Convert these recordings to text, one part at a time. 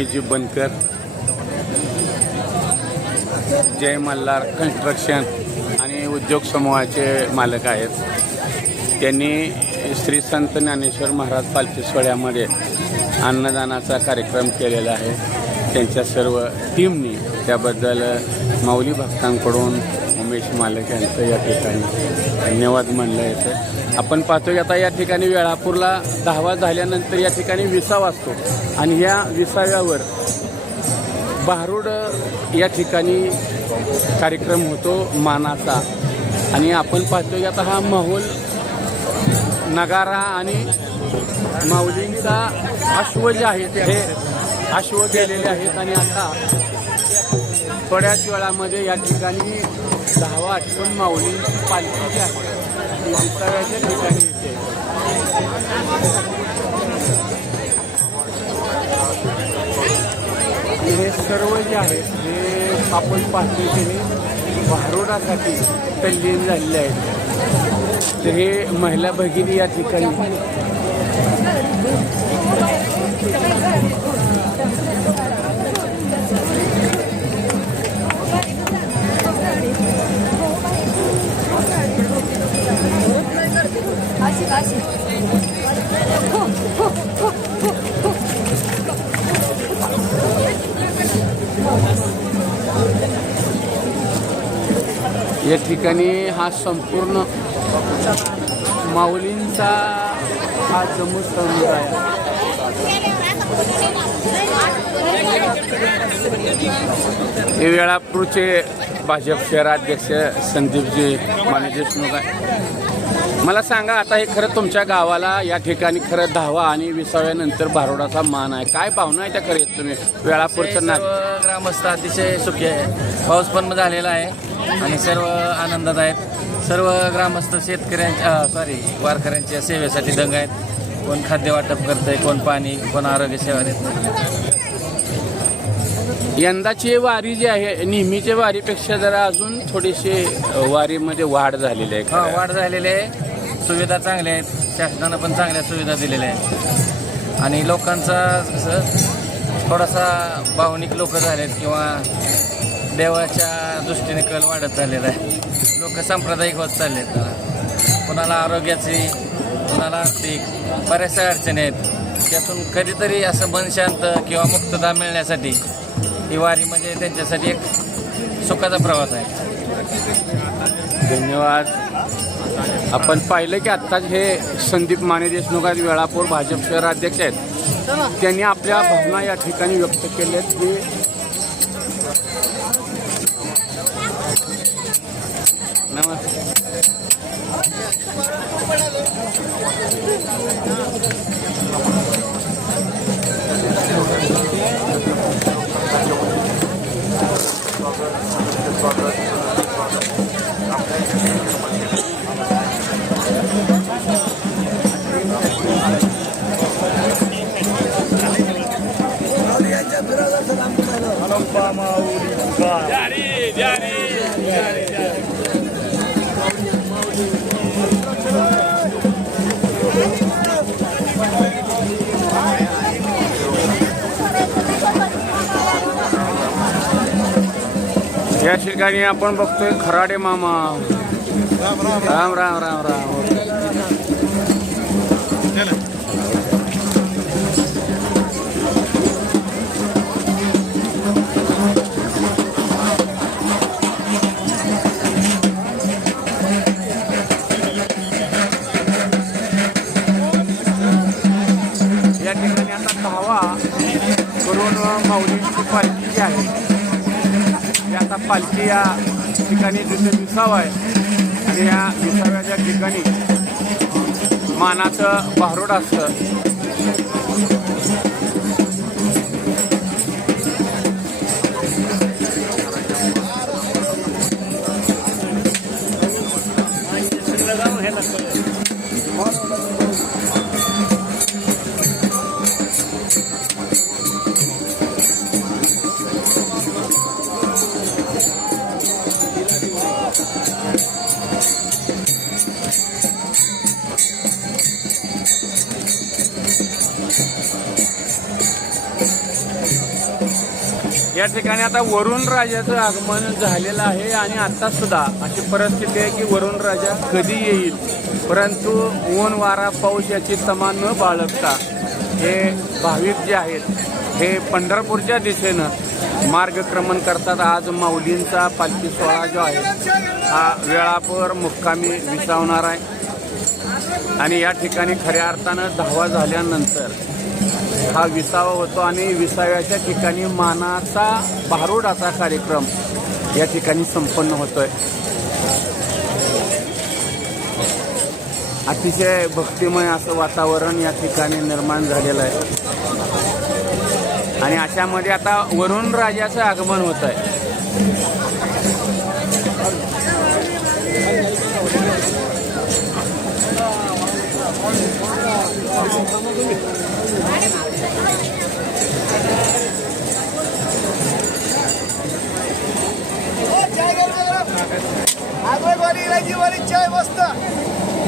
उमेशजी बनकर, जय Malhar construction आणि उद्योग समूहाचे मालक आहेत। त्यांनी श्री संत ज्ञानेश्वर महाराज पालखी सोहळ्यामध्ये अन्नदानाचा कार्यक्रम केलेला आहे। त्यांच्या सर्व टीमनी त्याबद्दल माऊली भक्तांकडून उमेश मालक यांचं या ठिकाणी धन्यवाद म्हणलं येतं। आपण पाहतो की आता या ठिकाणी वेळापूरला 10 झाल्यानंतर या ठिकाणी विसावा असतो आणि या विसाव्यावर भारूड या ठिकाणी कार्यक्रम होतो मानाचा। आणि आपण पाहतो की आता हा माहोल नगारा आणि माऊलींचा अश्व जे आहेत हे अश्व गेलेले आहेत आणि आता थोड्याच वेळामध्ये या ठिकाणी 10 आठवण माऊलींची पालखी जी आहे ती विसाव्याच्या ठिकाणी येते। हे सर्व जे आहेत हे आपण पाहतो की हे भारूडासाठी तल्लीन झालेले आहेत। तर हे महिला भगिनी या ठिकाणी या ठिकाणी हा संपूर्ण माऊलींचा हा जम्मू समुदाय हे वेळापूरचे भाजप शहराध्यक्ष संदीपजी माने देशमुख आहे। मला सांगा आता हे खरं तुमच्या गावाला या ठिकाणी खरं 10 आणि 20व्यानंतर भारूडाचा मान आहे, काय भावना आहे त्या खरं तुम्ही वेळापूरचं नाव? ग्रामस्थ अतिशय सुखी आहे, पाऊस पण झालेला आहे आणि सर्व आनंदात आहेत। सर्व ग्रामस्थ शेतकऱ्यांच्या वारकऱ्यांच्या सेवेसाठी दंग आहेत। कोण खाद्य वाटप करतंय, कोण पाणी, कोण आरोग्य सेवा देत। यंदाची वारी जी आहे नेहमीच्या वारीपेक्षा जरा अजून थोडीशी वारीमध्ये वाढ झालेली आहे। हा, वाढ झालेली आहे, सुविधा चांगल्या आहेत, शासनानं पण चांगल्या सुविधा दिलेल्या आहेत आणि लोकांचा कसं थोडासा भावनिक लोक झालेत किंवा देवाच्या दृष्टीने कल वाढत झालेला आहे। लोक सांप्रदायिक होत चालले आहेत, कोणाला आरोग्याची, कोणाला आर्थिक बऱ्याचशा अडचणी आहेत। त्यातून कधीतरी असं मन शांत किंवा मुक्तता मिळण्यासाठी ही वारी म्हणजे त्यांच्यासाठी एक सुखाचा प्रवास आहे। धन्यवाद। आपण पाहिलं की आत्ताच हे संदीप माने देशमुख आहेत, वेळापूर भाजप शहराध्यक्ष आहेत। त्यांनी आपल्या भावना या ठिकाणी व्यक्त केल्यात की या ठिकाणी आपण बघतोय खराडे मामा। राम राम राम राम। या ठिकाणी आता 10वा करून माऊलींची पालखी जी आहे आता पालखी या ठिकाणी जिथे विसावा आहे आणि या विसाव्याच्या ठिकाणी मानाचं भारूड असतं। या ठिकाणी आता वरुण राजाचं आगमन झालेलं आहे आणि आता सुद्धा अशी परिस्थिती आहे की वरुण राजा कधी येईल, परंतु ऊन वारा पाऊस याची तमा न बाळगता हे भाविक जे आहेत हे पंढरपूरच्या दिशेनं मार्गक्रमण करतात. आज माऊलींचा पालखी सोहळा जो आहे हा वेळापूर मुक्कामी विसावणार आहे आणि या ठिकाणी खऱ्या अर्थानं 10 झाल्यानंतर हा विसावा होतो आणि विसाव्याच्या ठिकाणी मानाचा भारुडाचा कार्यक्रम या ठिकाणी संपन्न होतोय. अतिशय भक्तिमय असं वातावरण या ठिकाणी निर्माण झालेलं आहे आणि अशामध्ये आता वरुण राजाचं आगमन होत आहे.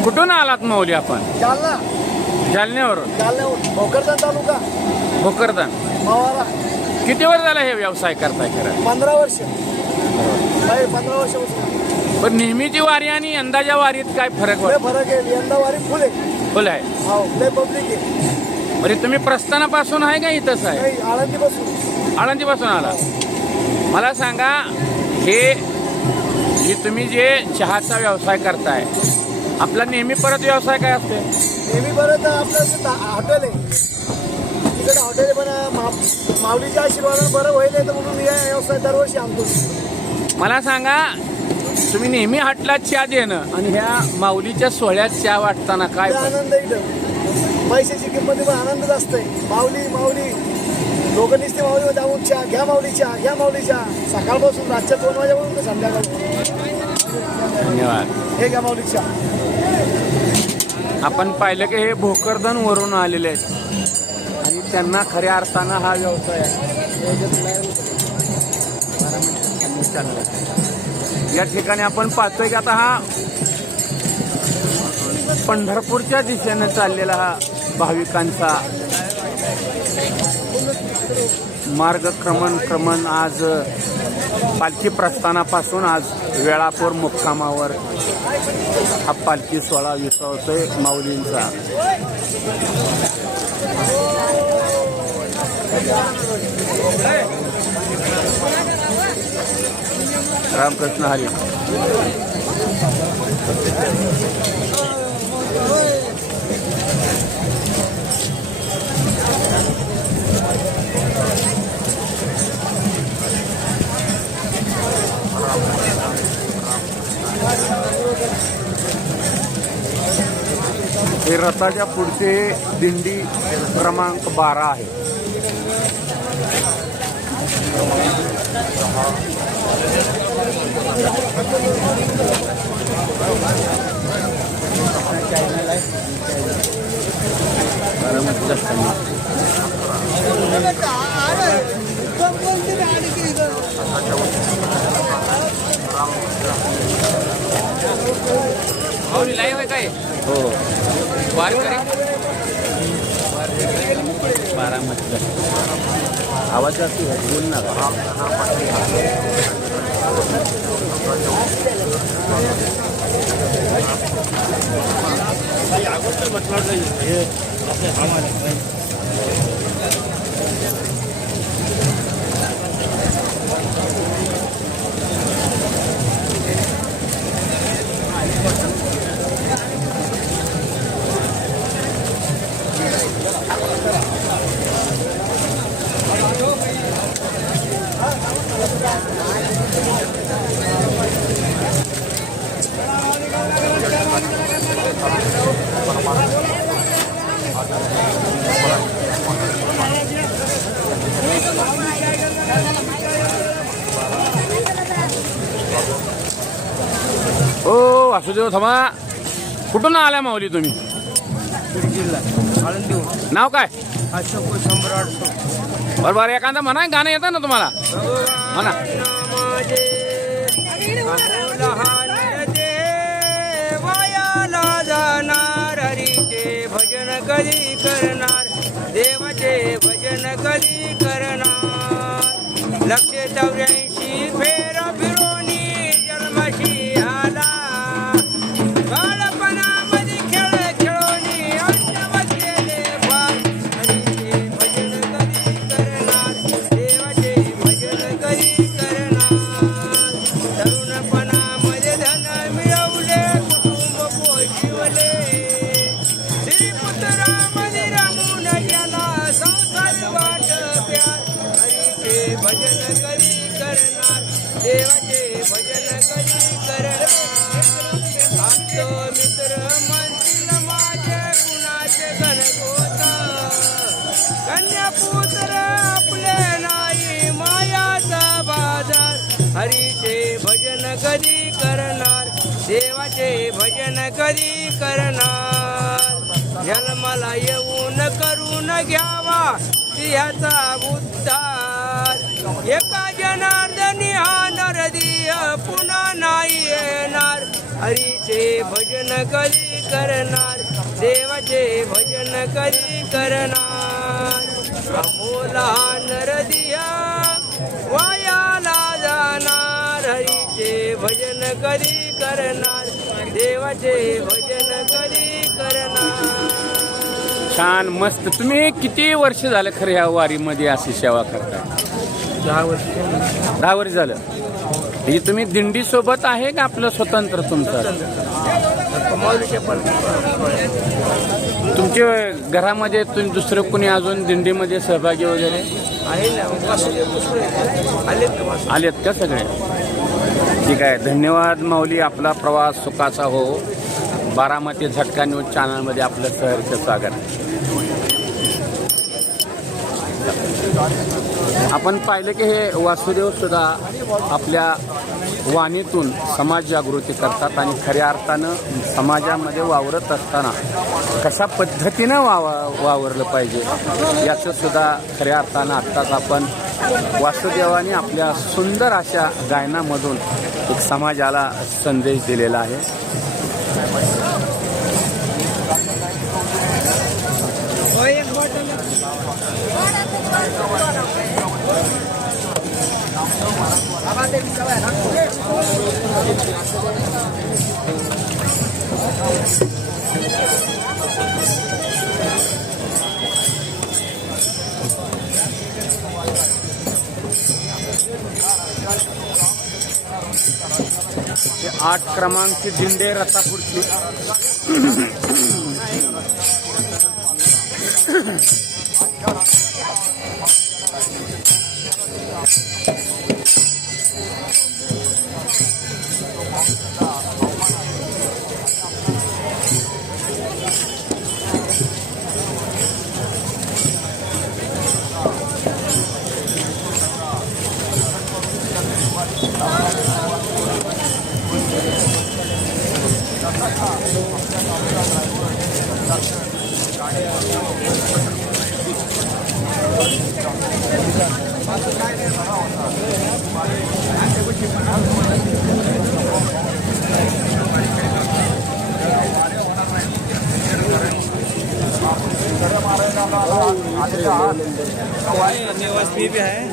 कुठून आलात माऊली आपण? जालना. जालन्यावरून. जालन्याहून भोकरदन तालुका भोकरदन. मावारा. किती वर्ष झालं हे व्यवसाय करताय खरं? 15 वर्ष. 15 वर्षापासून. पण नेहमीची वारी आणि यंदाच्या वारीत काय फरक वाटतो? फरक आहे. यंदा वारी फुल आहे. फुल आहे. हो, लय पब्लिक आहे. म्हणजे तुम्ही प्रस्थानापासून आहे का इथंच आहे? नाही, आळंदीपासून. आळंदीपासून आला. मला सांगा, हे तुम्ही जे चहाचा व्यवसाय करताय, आपला नेहमी परत व्यवसाय काय असते? नेहमी परत आपलं हॉटेल आहे. तिकडे हॉटेल पण माऊलीच्या आशीर्वादाने बरं होईल तर म्हणून या व्यवसाय दरवर्षी आणतो. मला सांगा, तुम्ही नेहमी हटला चहा देणं आणि ह्या माऊलीच्या सोहळ्यात चहा वाटताना काय आनंद? इथं पैशाची किंमत पण आनंदच असतंय. माऊली माऊली लोक नुसते माऊली जाऊन चहा घ्या, माऊली चहा घ्या, माऊली चहा. सकाळपासून रातच्या 2 वाजेपर्यंत तर संध्याकाळी. धन्यवाद. हे घ्या माऊली चहा. आपण पाहिलं की हे भोकरदन वरून आलेले आहेत आणि त्यांना खऱ्या अर्थानं हा व्यवसाय आहे. या ठिकाणी आपण पाहतोय की आता हा पंढरपूरच्या दिशेनं चाललेला हा भाविकांचा मार्गक्रमण आज पालखी प्रस्थानापासून आज वेळापूर मुक्कामावर हा पालखी सोहळा विसावतोय माऊलींचा. रामकृष्ण हरी. हे रथाच्या पुढचे दिंडी क्रमांक 12 आहे. लाईव्ह आहे काय? हो. वारकरी बारामती. आवाज जास्त बोल ना. ओ वासुदेव थांबा. कुठून आल्या माऊली तुम्ही? जिल्हा आळंदीहून. नाव काय? अशोक सम्राट. बरोबर. एखादा म्हणा, गाणं येतं ना तुम्हाला? म्हणा. देवायाला जाणार, हरीचे भजन कधी करणार, देवाचे भजन कधी करणार. 184 फेर फिरोनी जन्मशी आला बाळपणामध्ये खेळ खेळोनी अंत केले फार हरीचे भजन कधी करणार देवाचे भजन कधी करणार तरुणपणामध्ये धन मिळवले कुटुंब पोशिवले श्रीपुत्रामध्ये रमून गेला संसार वाट प्यार हरीचे भजन कधी करणार देवाचे भजन कधी करणार आपतो मित्र म्हणतील माझे कुणाचे गणगोत कन्यापुत्र आपले नाही मायाचा बाजार हरीचे भजन कधी करणार देवाचे भजन कधी करणार जन्माला येऊन करून घ्यावा सिंहाचा उद्धार एका जनार्दनी हा नरदिय पुन्हा नाही येणार हरीचे भजन कधी करणार देवाचे भजन कधी करणार अमोला नरदिया वायाला जाणार हरीचे भजन कधी करणार देवाचे भजन कधी करणार छान मस्त. तुम्ही किती वर्ष झालं खरं ह्या वारीमध्ये अशी सेवा करताय? 10 वर्ष 10 वर्ष झालं. म्हणजे तुम्ही दिंडी सोबत आहे का आपलं स्वतंत्र तुमचं? तुमच्या घरामध्ये तुम्ही दुसरं कोणी अजून दिंडीमध्ये सहभागी वगैरे आहे ना आलेत का सगळे? ठीक आहे, धन्यवाद माऊली. आपला प्रवास सुखाचा हो. बारामती झटका न्यूज चॅनलमध्ये आपलं सहर्ष स्वागत. आपण पाहिलं की हे वासुदेव सुद्धा आपल्या वाणीतून समाज जागृती करतात आणि खऱ्या अर्थानं समाजामध्ये वावरत असताना कशा पद्धतीनं वावरलं पाहिजे याचं सुद्धा खऱ्या अर्थानं आत्ताच आपण वासुदेवाने आपल्या सुंदर अशा गायनामधून एक समाजाला संदेश दिलेला आहे. ते 8 क्रमांकची दिंडे रथापूरची. निवासी भी है.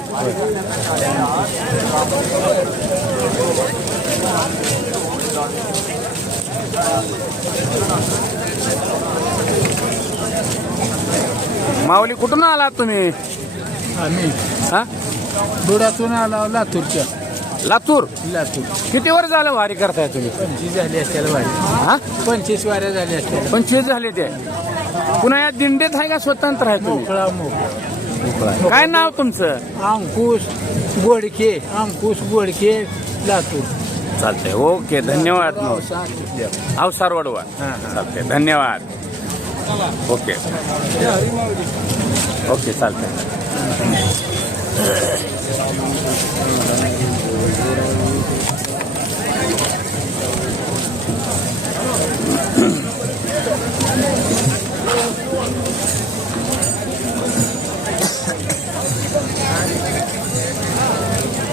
माऊली कुठून आलात तुम्ही? आम्ही हा, धुळ्यातून आलो लातूरच्या. लातूर. लातूर किती वर्ष झालं वारी करताय तुम्ही? 25 झाली असतील वारी. हा, 25 वाऱ्या झाल्या असतील. 25 झाले ते. पुन्हा या दिंडीत आहे का स्वतंत्र आहे तुम्ही? मोकळा मोकळा. काय नाव तुमचं? अंकुश गोडके. अंकुश गोडके लातूर. चालतंय, ओके, धन्यवाद. अवसार वडवा. चालतंय, धन्यवाद. ओके ओके, चालतंय.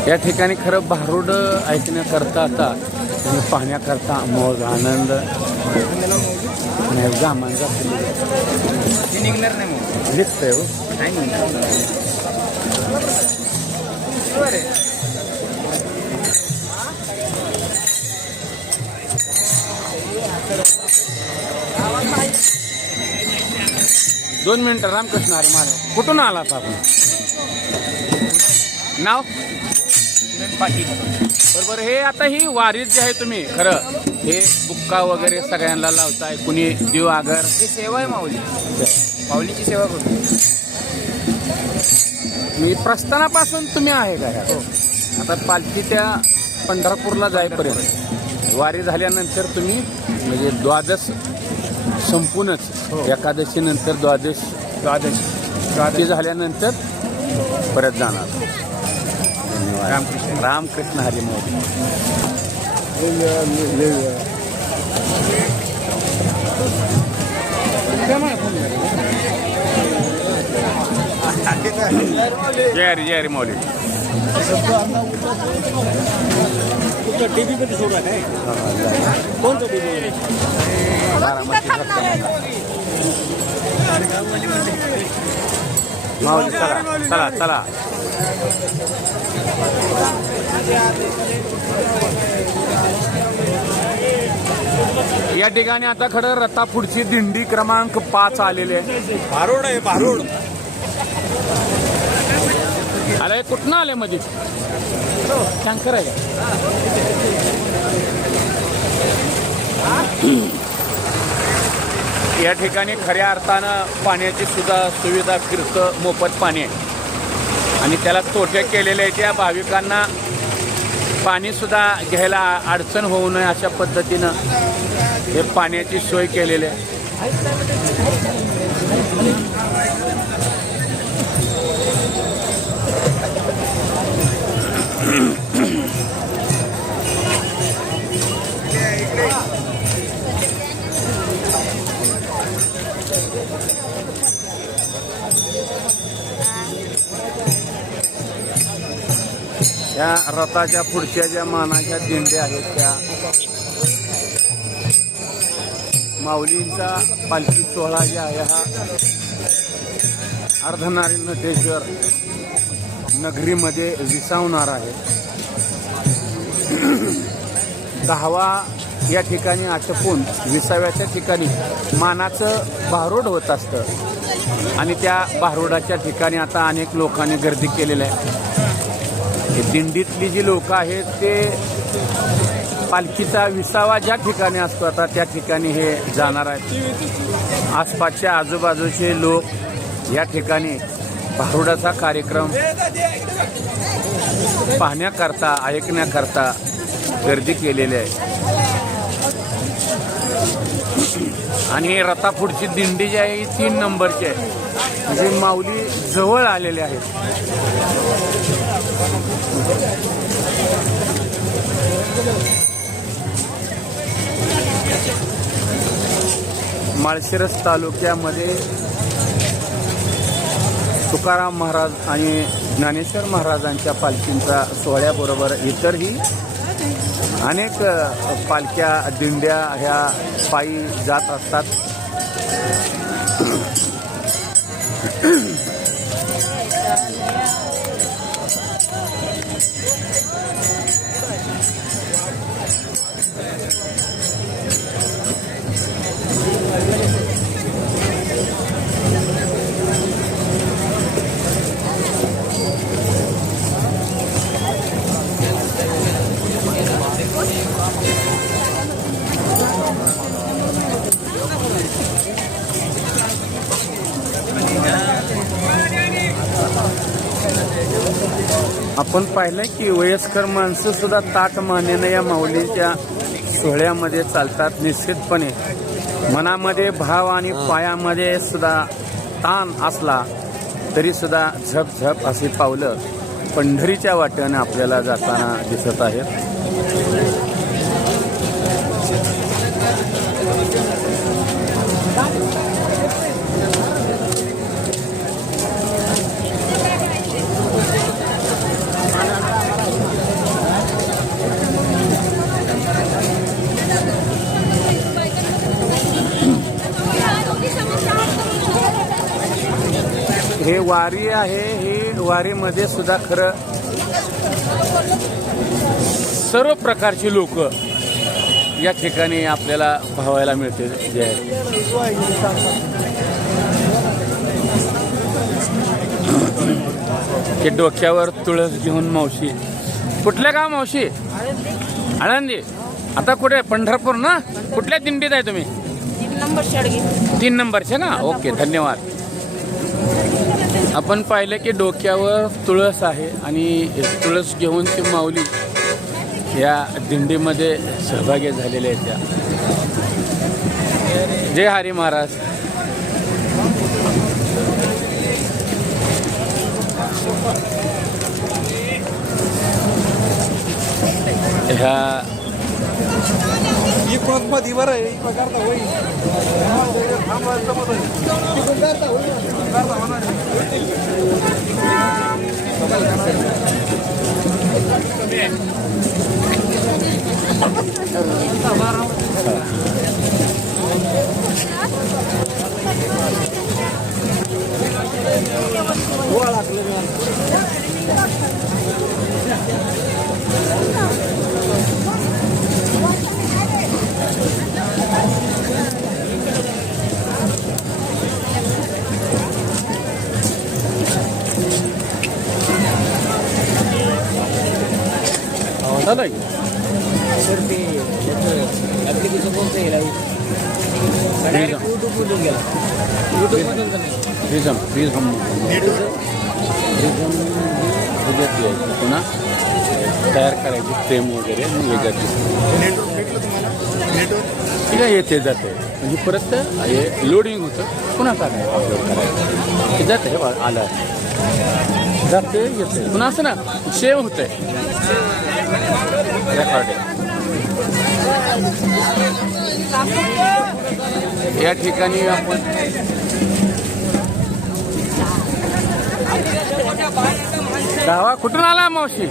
या ठिकाणी खरं भारूड ऐकण्याकरता आता आणि पाहण्याकरता मोज आनंद जामांचा निघणार नाही मग दिसतंय हो. नाही निघणार. दोन मिनिटं. रामकृष्ण हरी महाराज. कुठून आलात आपण? नाव? पाटील. बरोबर. हे आता ही वारीत जे आहे तुम्ही खरं हे बुक्का वगैरे सगळ्यांना लावताय, कुणी देव आगर. ही सेवा आहे माऊली. माऊलीची सेवा करतो. मी प्रस्थानापासून तुम्ही आहे का ह्यात? आता पालखी त्या पंढरपूरला जाईपर्यंत वारी झाल्यानंतर तुम्ही म्हणजे द्वादश संपूनच एकादशी नंतर द्वादशी झाल्यानंतर परत जाणार. रामकृष्ण हरी मोदी. जय हरी मौली. टीव्ही मध्ये सोडा काय कोणतं टीव्ही? माऊली चला चला चला. या ठिकाणी आता खरं रथा पुढची दिंडी क्रमांक 5 आलेले आहे. भारोड आहे भारोड. आले कुठनं आले मध्ये? टँकर आहे. या ठिकाणी खऱ्या अर्थानं पाण्याची सुद्धा सुविधा फिरतं, मोफत पाणी आहे आणि त्याला तोटे केलेले आहेत. या भाविकांना पाणी सुद्धा घ्यायला अडचण होऊ नये अशा पद्धतीनं हे पाण्याची सोय केलेली आहे. या रथाच्या पुढच्या ज्या मानाच्या दिंड्या आहेत त्या माऊलींचा पालखी सोहळा जे आहे हा अर्धनारीनटेश्वर नगरीमध्ये विसावणार आहे. 10वा या ठिकाणी आटपून 20व्याच्या ठिकाणी मानाचं भारूड होत असतं आणि त्या भारूडाच्या ठिकाणी आता अनेक लोकांनी गर्दी केलेली आहे. दिंडीतली जी लोक आहेत ते पालखीचा विसावा ज्या ठिकाणी असतो आता त्या ठिकाणी हे जाणार आहेत. आसपासच्या आजूबाजूचे लोक या ठिकाणी भारुडाचा कार्यक्रम पाहण्याकरता ऐकण्याकरता गर्दी केलेली आहे. आणि हे रथापुढची दिंडी जी आहे ही 3 नंबरची आहे म्हणजे माऊली जवळ आलेले आहेत. माळशिरस तालुक्यामध्ये तुकाराम महाराज आणि ज्ञानेश्वर महाराजांच्या पालखींचा सोहळ्याबरोबर इतरही अनेक पालख्या दिंड्या ह्या पायी जात असतात. आपण पाहिलं की वयस्कर माणसं सुद्धा ताठ मानेनं या माऊलीच्या सोहळ्यामध्ये चालतात. निश्चितपणे मनामध्ये भाव आणि पायामध्ये सुद्धा ताण असला तरी सुद्धा झप झप अशी पावलं पंढरीच्या वाटेने आपल्याला जाताना दिसत आहेत. हे वारी आहे. ही वारीमध्ये सुद्धा खरं सर्व प्रकारची लोक या ठिकाणी आपल्याला पाहायला मिळते. जे की डोक्यावर तुळस घेऊन मावशी. कुठल्या गाव मावशी? आळंदी. आता कुठे? पंढरपूर ना? कुठल्या दिंडीत आहे तुम्ही? 3 नंबरचे ना? ओके, धन्यवाद. आपण पाहिलं की डोक्यावर तुळस आहे आणि तुळस घेऊन ती माऊली या दिंडीमध्ये सहभागी झालेल्या आहेत त्या. जय हरी महाराज. ह्या झालं की? पुन्हा तयार करायची फ्रेम वगैरे ठीक आहे. येते जाते म्हणजे परत हे लोडिंग होतं, पुन्हा टाकायचं अपलोड करायचं. जाते हे आलं जाते येते पुन्हा असं ना सेव्ह होतंय रेकॉर्डिंग. या ठिकाणी आपण गावा कुठून आला मावशी?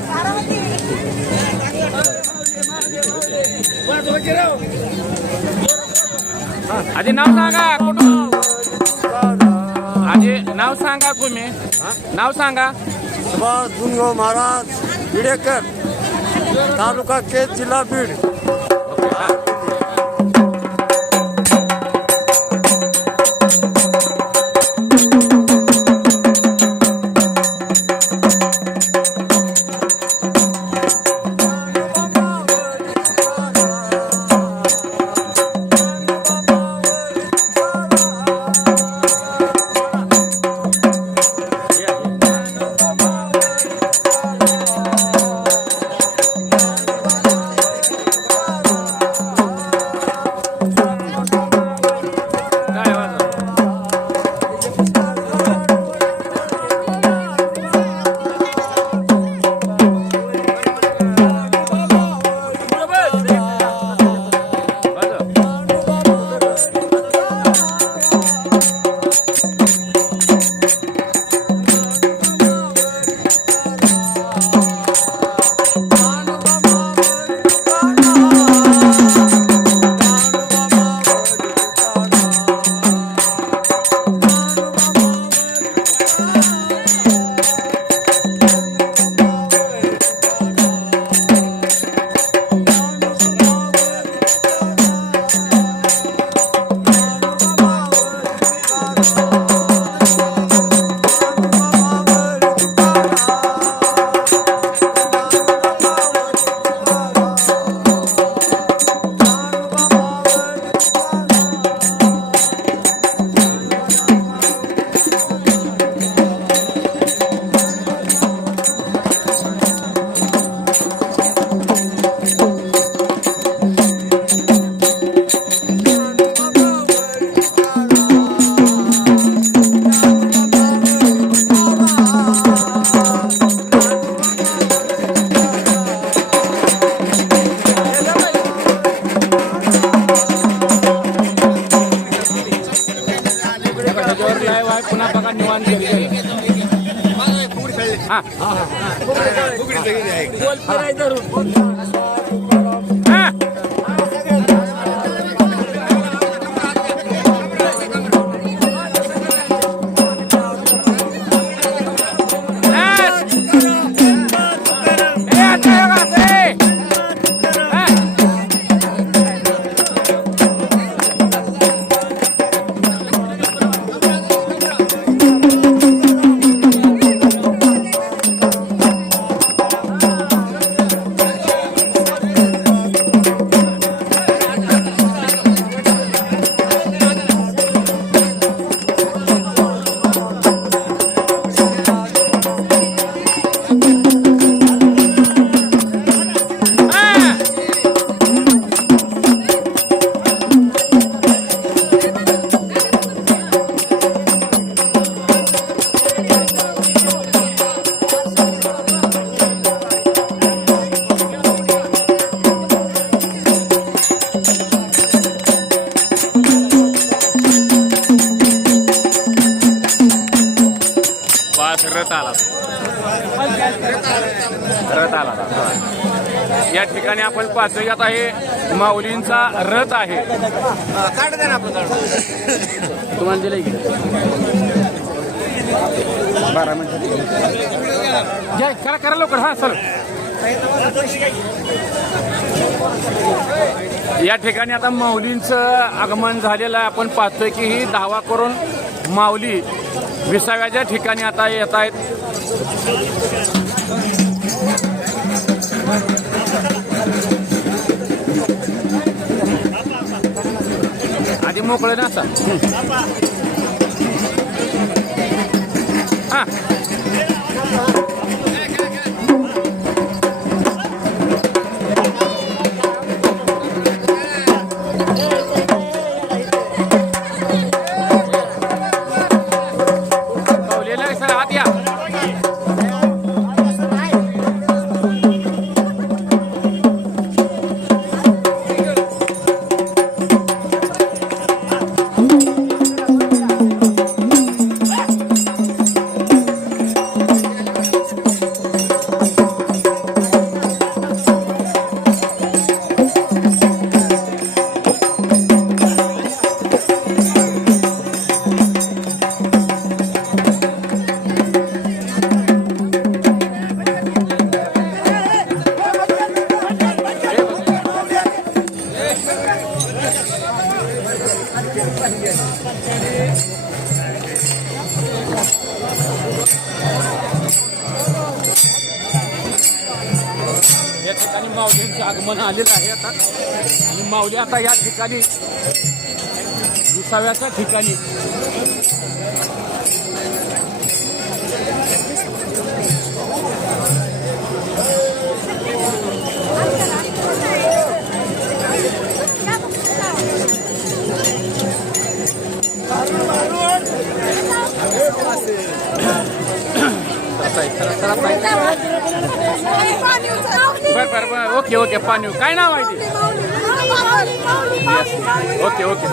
आधी नाव सांगा. कुठून? आधी नाव सांगा. तुम्ही नाव सांगा. सुभाष धुनगाव महाराज विडेकर, तालुका केज, जिल्हा बीड. पुन्हा बघा निवांत हां रथ आला होता. या ठिकाणी आपण पाहतोय आता हे माऊलींचा रथ आहे. तुम्हाला दिलंय की 12 मिनिटं घ्या, करा करा लवकर. हां सर, या ठिकाणी आता माऊलींचं आगमन झालेलं आहे. आपण पाहतोय की ही दावा करून माऊली विसाव्याच्या ठिकाणी आता येत आहेत. आधी मोकळे ना असा. हां या ठिकाणी माऊलींचं आगमन आलेलं आहे आता. आणि माऊली आता या ठिकाणी विसाव्याच्या ठिकाणी बरं बरं ओके ओके. पाणी काय नाव आहे ते? ओके ओके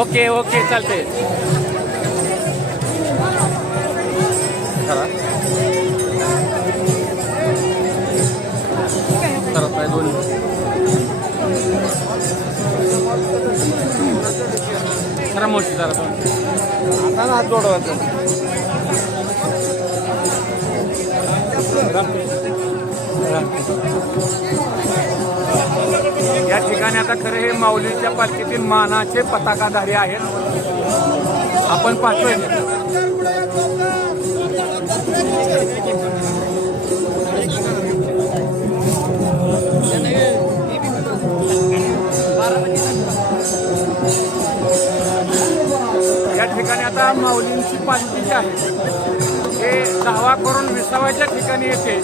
ओके ओके चालते. दोन खरा मोठी जरा आता हात जोडवायचा. या ठिकाणी आता खरं हे माऊलीच्या पालखीतील मानाचे पताकाधारी आहेत. आपण पाहतोय या ठिकाणी आता माऊलींची पालखी जी आहे हे दावा करून विसाव्याच्या ठिकाणी येते.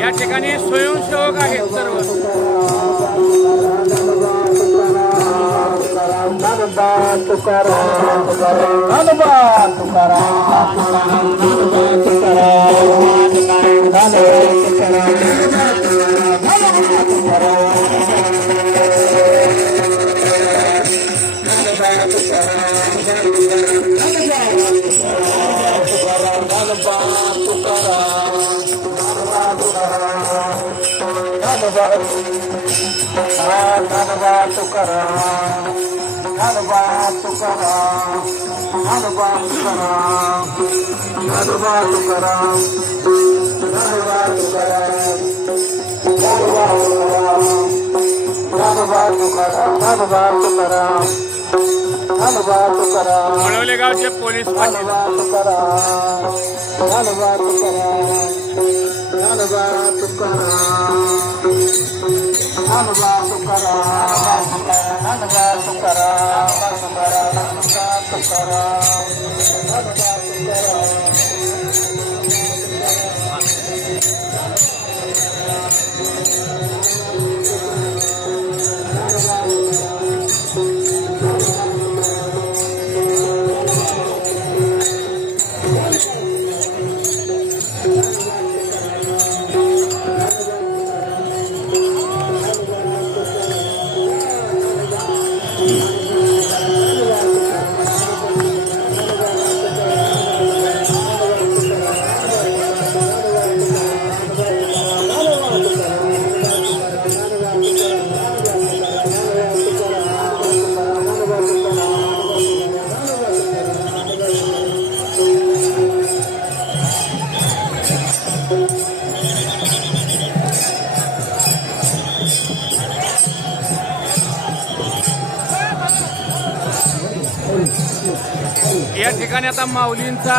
या ठिकाणी स्वयंसेवक आहेत सर्व. मळवले गावचे पोलीस पाटील ठिकाणी आता माऊलींचा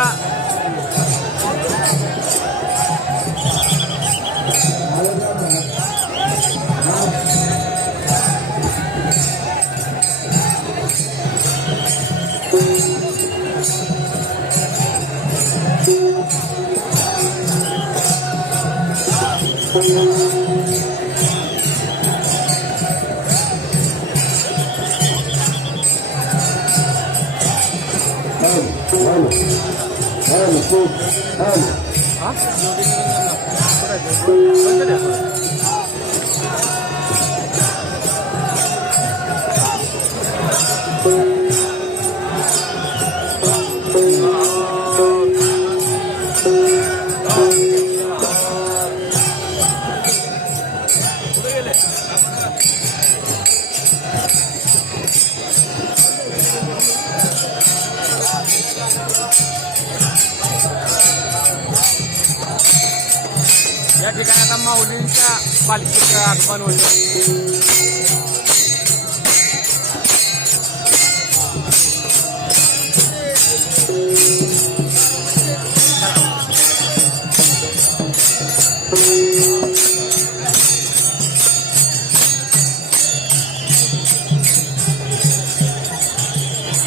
या ठिकाणी आता माऊलींच्या पालखीचं आगमन होतं.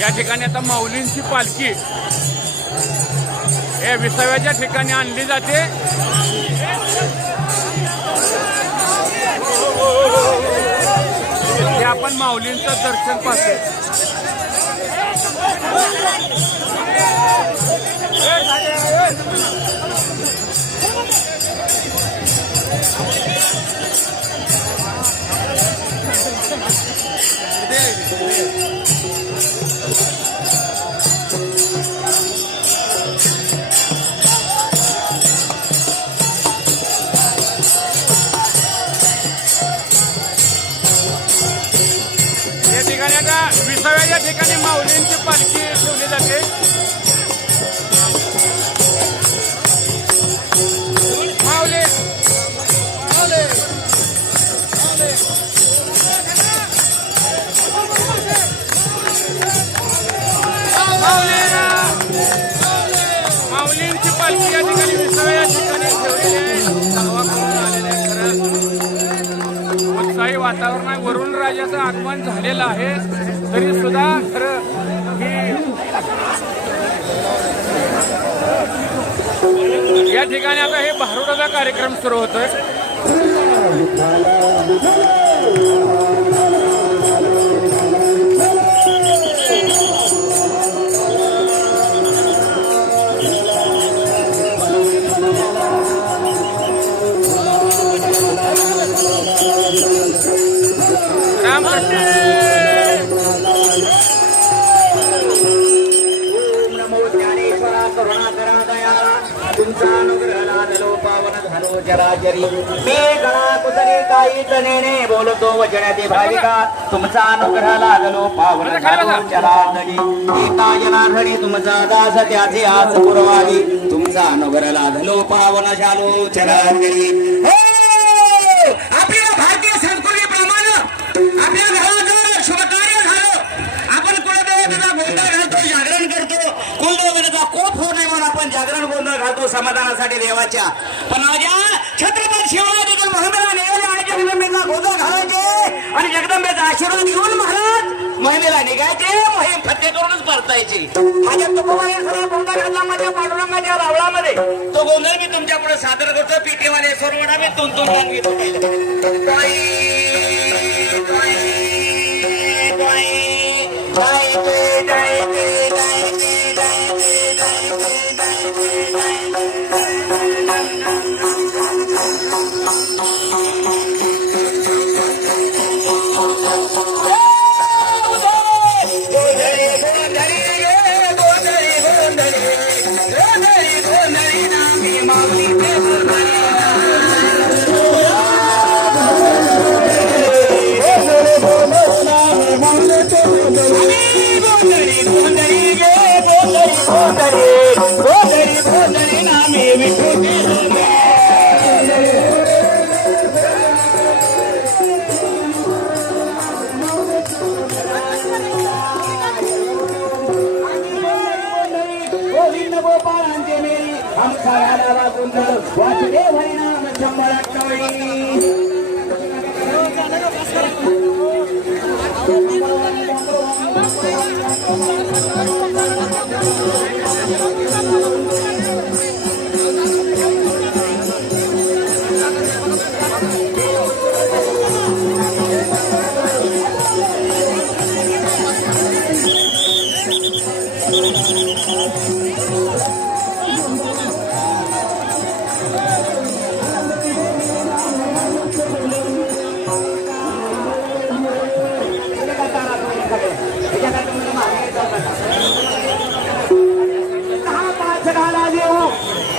या ठिकाणी आता माऊलींची पालखी हे विसाव्याच्या ठिकाणी आणली जाते. हे आपण माऊलींचं दर्शन पाहतो. या ठिकाणी आता विसाव्याच्या ठिकाणी माऊलींची पालखी ठेवली जाते. माऊली माऊलींची पालखी या ठिकाणी विसाव्या ठिकाणी ठेवलेली आहे. गावाकडून आलेले आहे. खरं उत्साही वातावरण आहे. वरुण राजाचं आगमन झालेलं आहे तरी सुद्धा खरं या ठिकाणी आता हे भारुडाचा कार्यक्रम सुरू होतोय. तुमचा अनुग्रह लादलो पावन झालो चराचरी मी गणा कुसरी काही जनेने बोलतो वचनाती भाविका तुमचा अनुग्रह लादलो पावन झालो चराचरी एका जनार्दनी तुमचा दास त्याचे आस पुरवावी तुमचा अनुग्रह लादलो पावन झालो चराचरी. आपल्या भारतीय संस्कृतीप्रमाणे आपल्या घरात शुभ कार्य झालं आपण कुलदेवतेचा गोंधळ घालतो जागरण करतो. कुलदेवतेचा कोप होऊ नये म्हणून आपण जागरण गोंधळ घालतो समाधानासाठी देवाच्या. पण माझ्या छत्रपती शिवाजी महाराजांना नेले आणि जगदंबेचा गोंधळ घालायचे आणि जगदंबेचा आशीर्वाद घेऊन महाराज महिमेला निघायचे. मोहीम फत्ते करूनच परतायचे. माझ्या तुकोबाने सगळा गोंधळ घातला माझ्या पांडुरंगाच्या रावळामध्ये. तो गोंधळ मी तुमच्या पुढे सादर करतो. पिठेवाले सोरवडा मी तुंतून गोपाळांचे मेरी आमचा घालावा गोंधळ वासुदेव हरिनाम शंभरात कवळी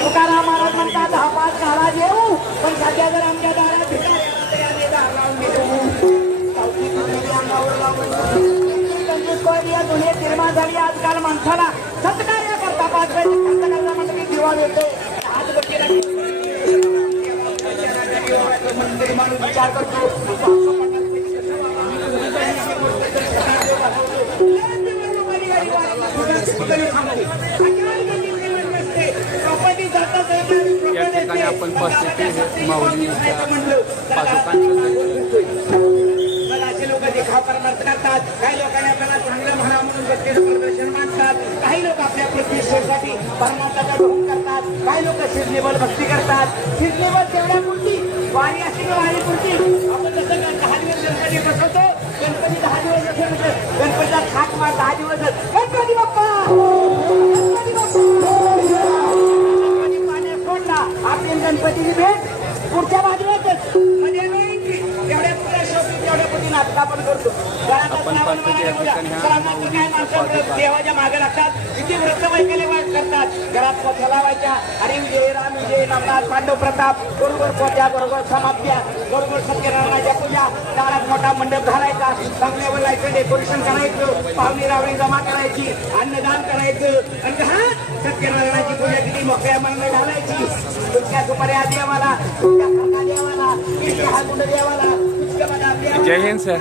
तुकाराम महाराज म्हणतात 10-5 घाला देऊ पण सध्या जर आमच्या दारात दुनिया निर्माण झाली आजकाल माणसाला सत्कार्य करता 5 वेळी खर्च म्हणजे मी दिवा देतो आज माणूस विचार करतो या ठिकाणी आपण पाहतो की हे माऊलीच्या पादुकांचं असे लोक देखाव करतात काही लोकांनी आपल्याला चांगलं म्हणा म्हणून व्यक्तीचं प्रदर्शन मानतात काही लोक आपल्या प्रतिष्ठेसाठी परमार्थाचा ढोंग करतात काही लोक सिजनेबल भक्ती करतात सिजनेबल तेवढ्यापुरती वारी अशी वारी पुरती आपण जसं 10 दिवस गणपती बसवतो गणपती 10 दिवस असेल गणपतीला थाट मार 10 दिवस गणपती बाप्पा पाण्यात सोडला आपली गणपतीची भेट पुढच्या बाजूलाच म्हणजे तेवढ्या पुढे शोधी तेवढ्या पुढे नाटक आपण करतो देवाच्या मागे लागतात किती व्रत वैकले करतात घरात पोथ्या लावायच्या हरी विजय राम विजय नामनाथ पांडव प्रताप बरोबर पोथ्या बरोबर समाप्त्या बरोबर सत्यनारायणाच्या पूजा दारात मोठा मंडप घालायचा चांगल्यावर लायचं डेकोरेशन करायचं पाहुणे रावणी जमा करायची अन्नदान करायचं आणि हा सत्यनारायणाची पूजा किती मोकळ्या मनाने घालायची तुमच्या सुपाऱ्या देवाला तुमच्या खंडा देवाला तुमच्या हातुंड देवाला जय हिंद सर.